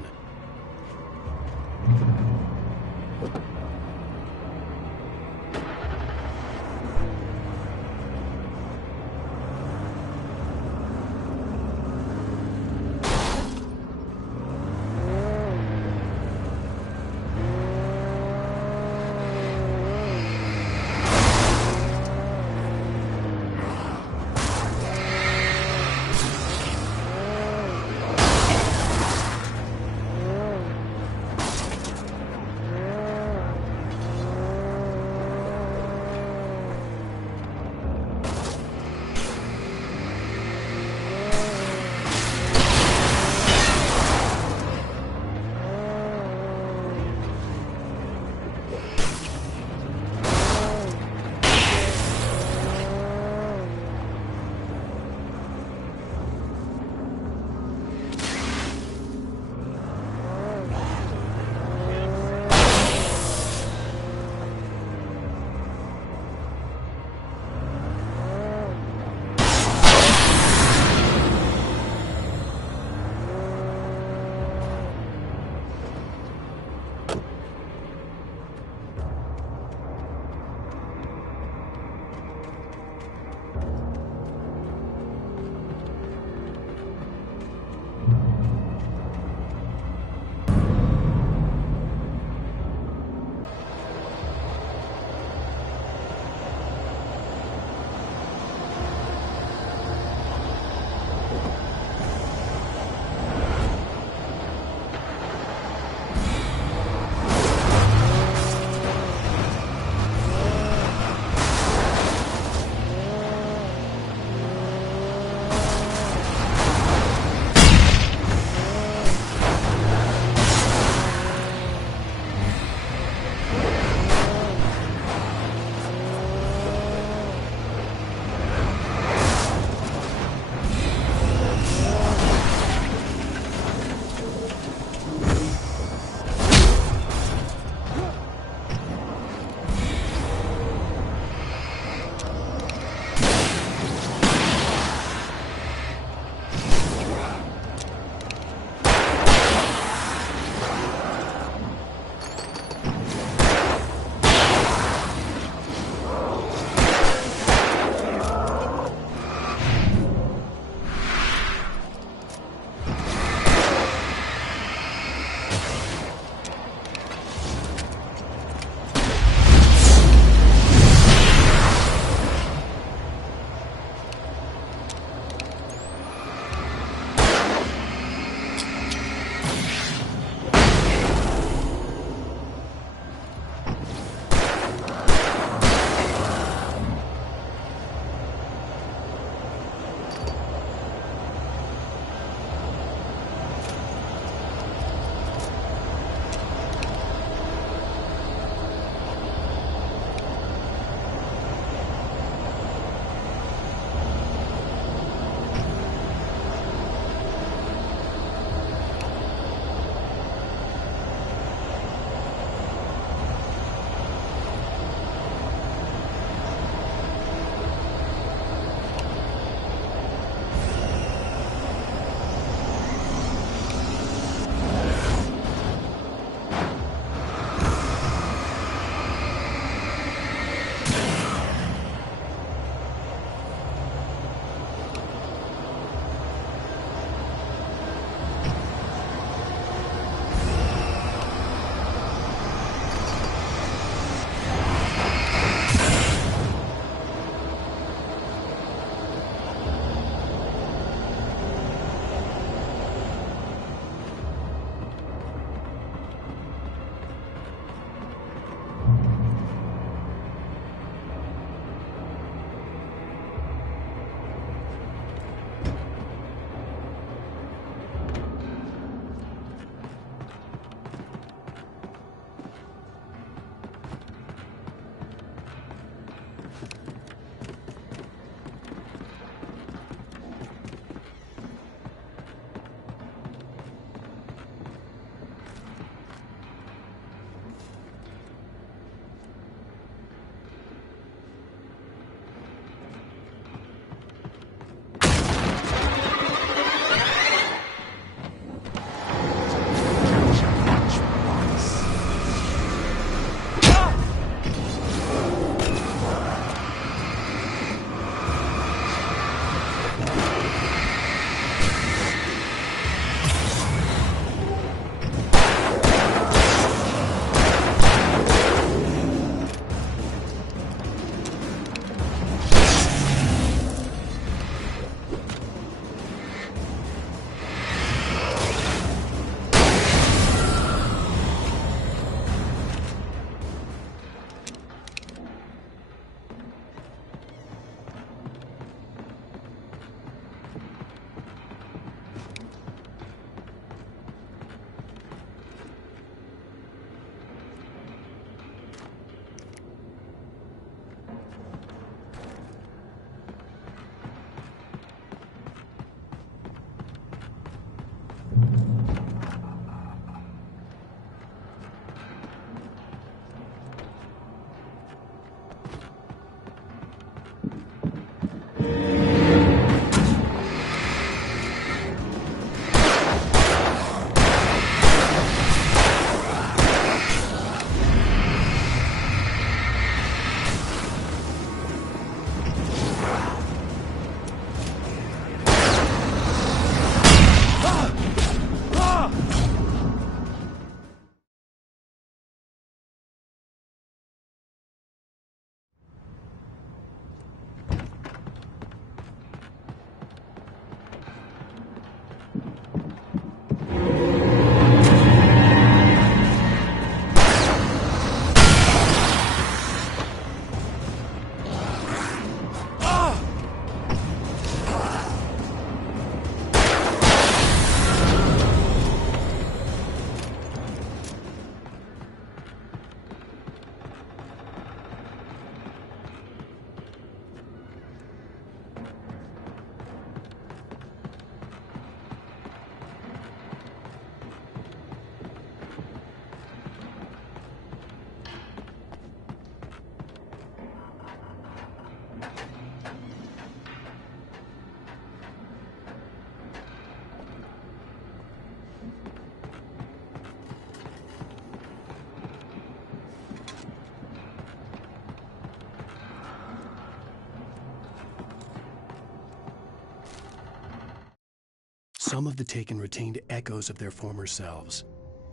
Some of the taken retained echoes of their former selves,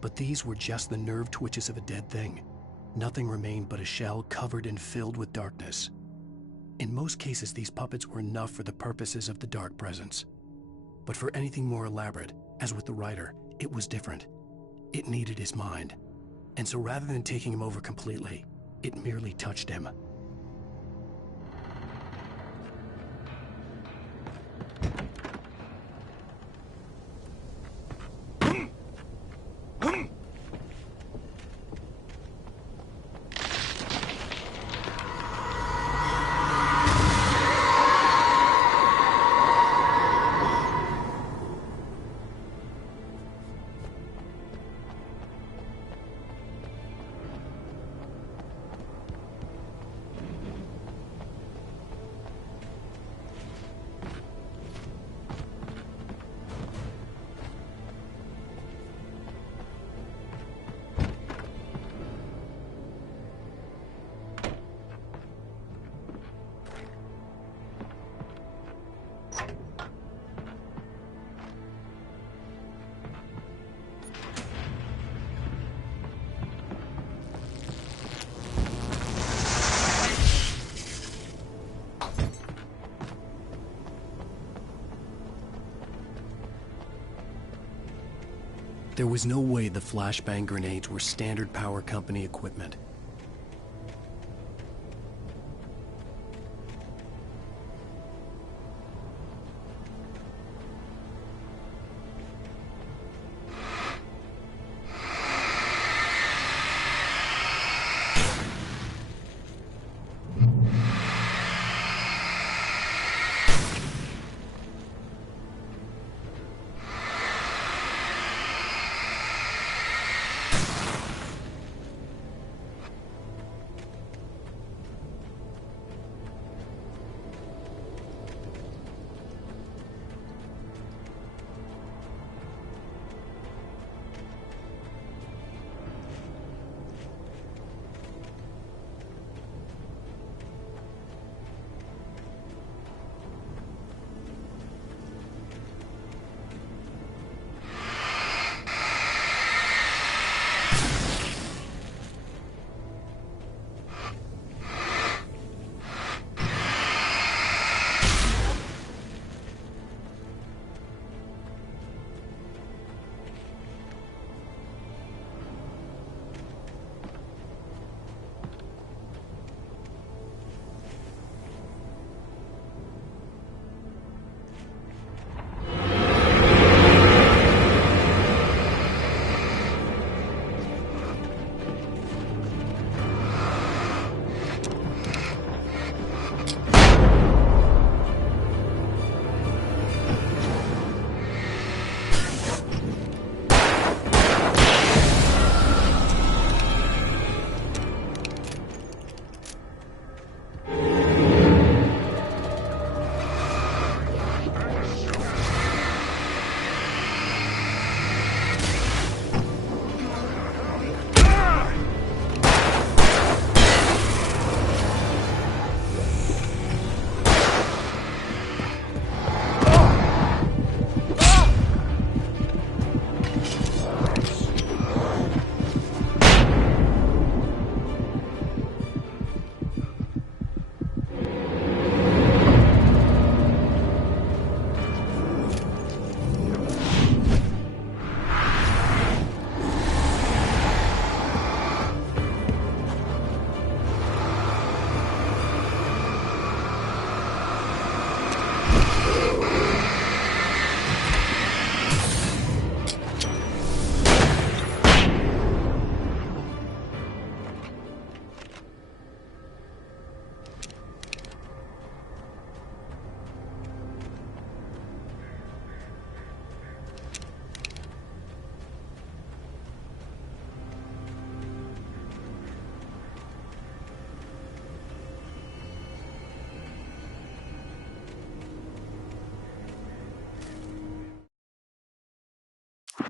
but these were just the nerve twitches of a dead thing. Nothing remained but a shell covered and filled with darkness. In most cases, these puppets were enough for the purposes of the dark presence. But for anything more elaborate, as with the writer, it was different. It needed his mind. And so rather than taking him over completely, it merely touched him. There was no way the flashbang grenades were standard power company equipment.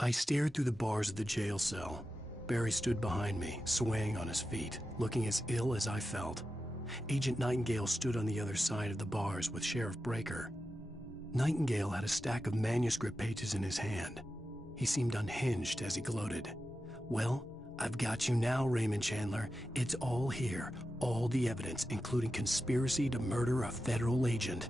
I stared through the bars of the jail cell. Barry stood behind me, swaying on his feet, looking as ill as I felt. Agent Nightingale stood on the other side of the bars with Sheriff Breaker. Nightingale had a stack of manuscript pages in his hand. He seemed unhinged as he gloated. Well, I've got you now, Raymond Chandler. It's all here. All the evidence, including conspiracy to murder a federal agent.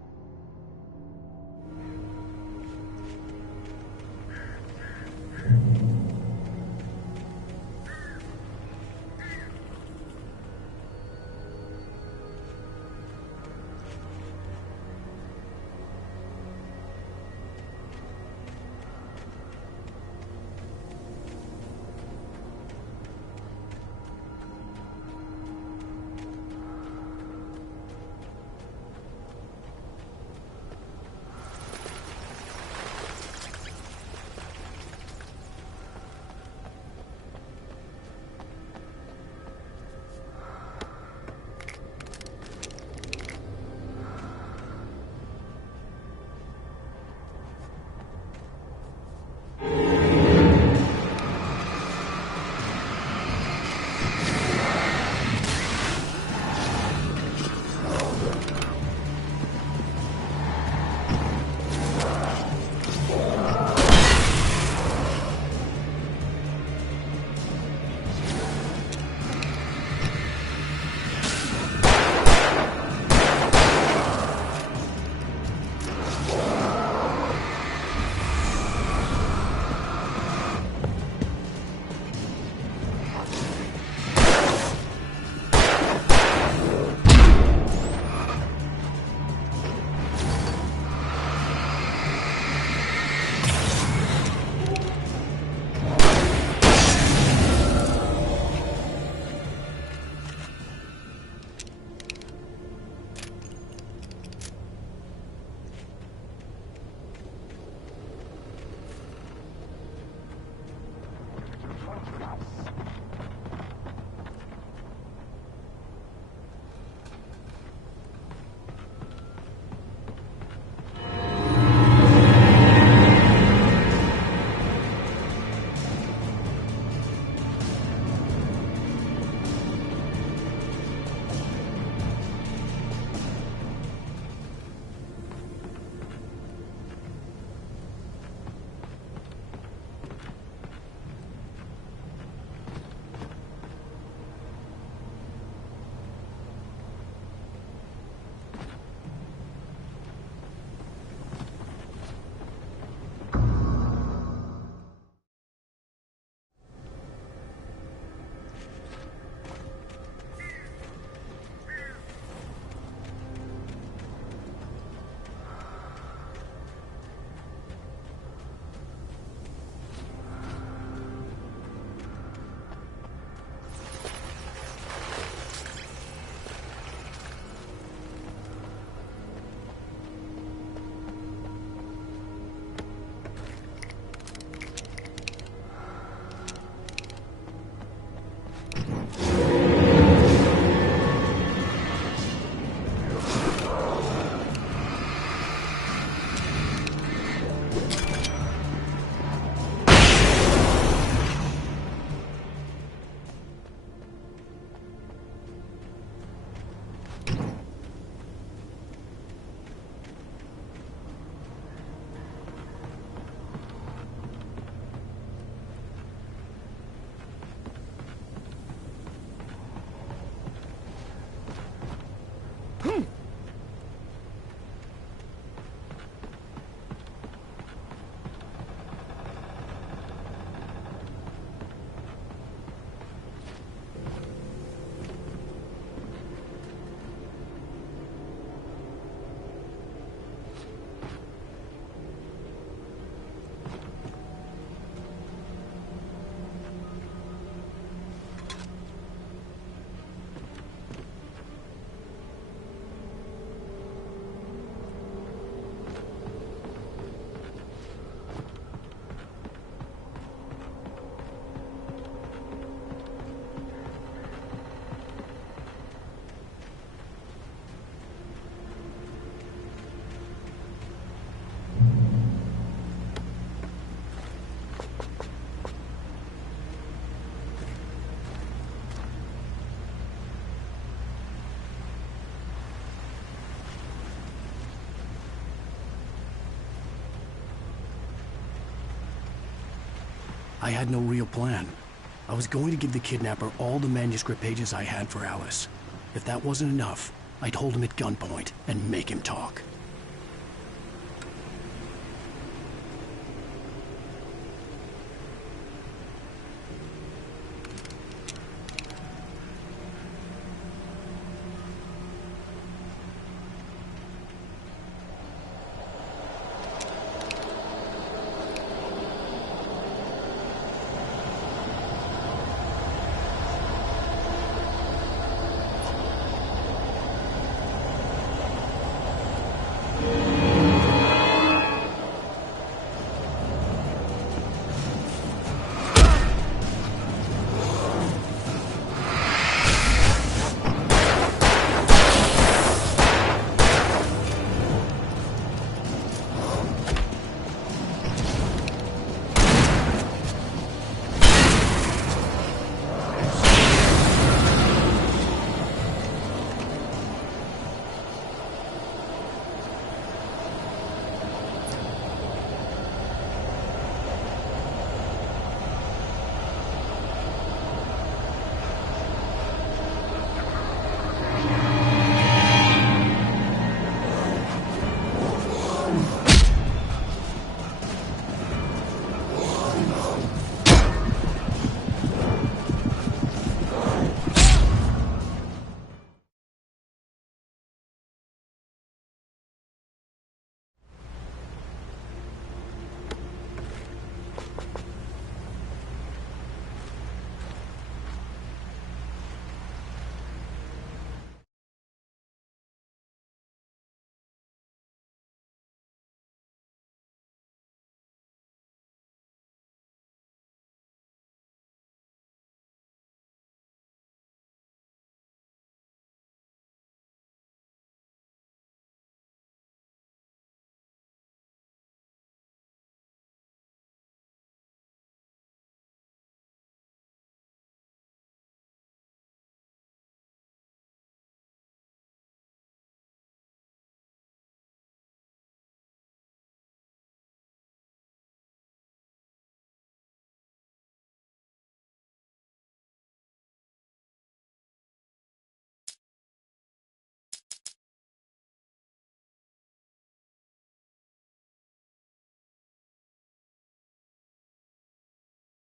I had no real plan. I was going to give the kidnapper all the manuscript pages I had for Alice. If that wasn't enough, I'd hold him at gunpoint and make him talk.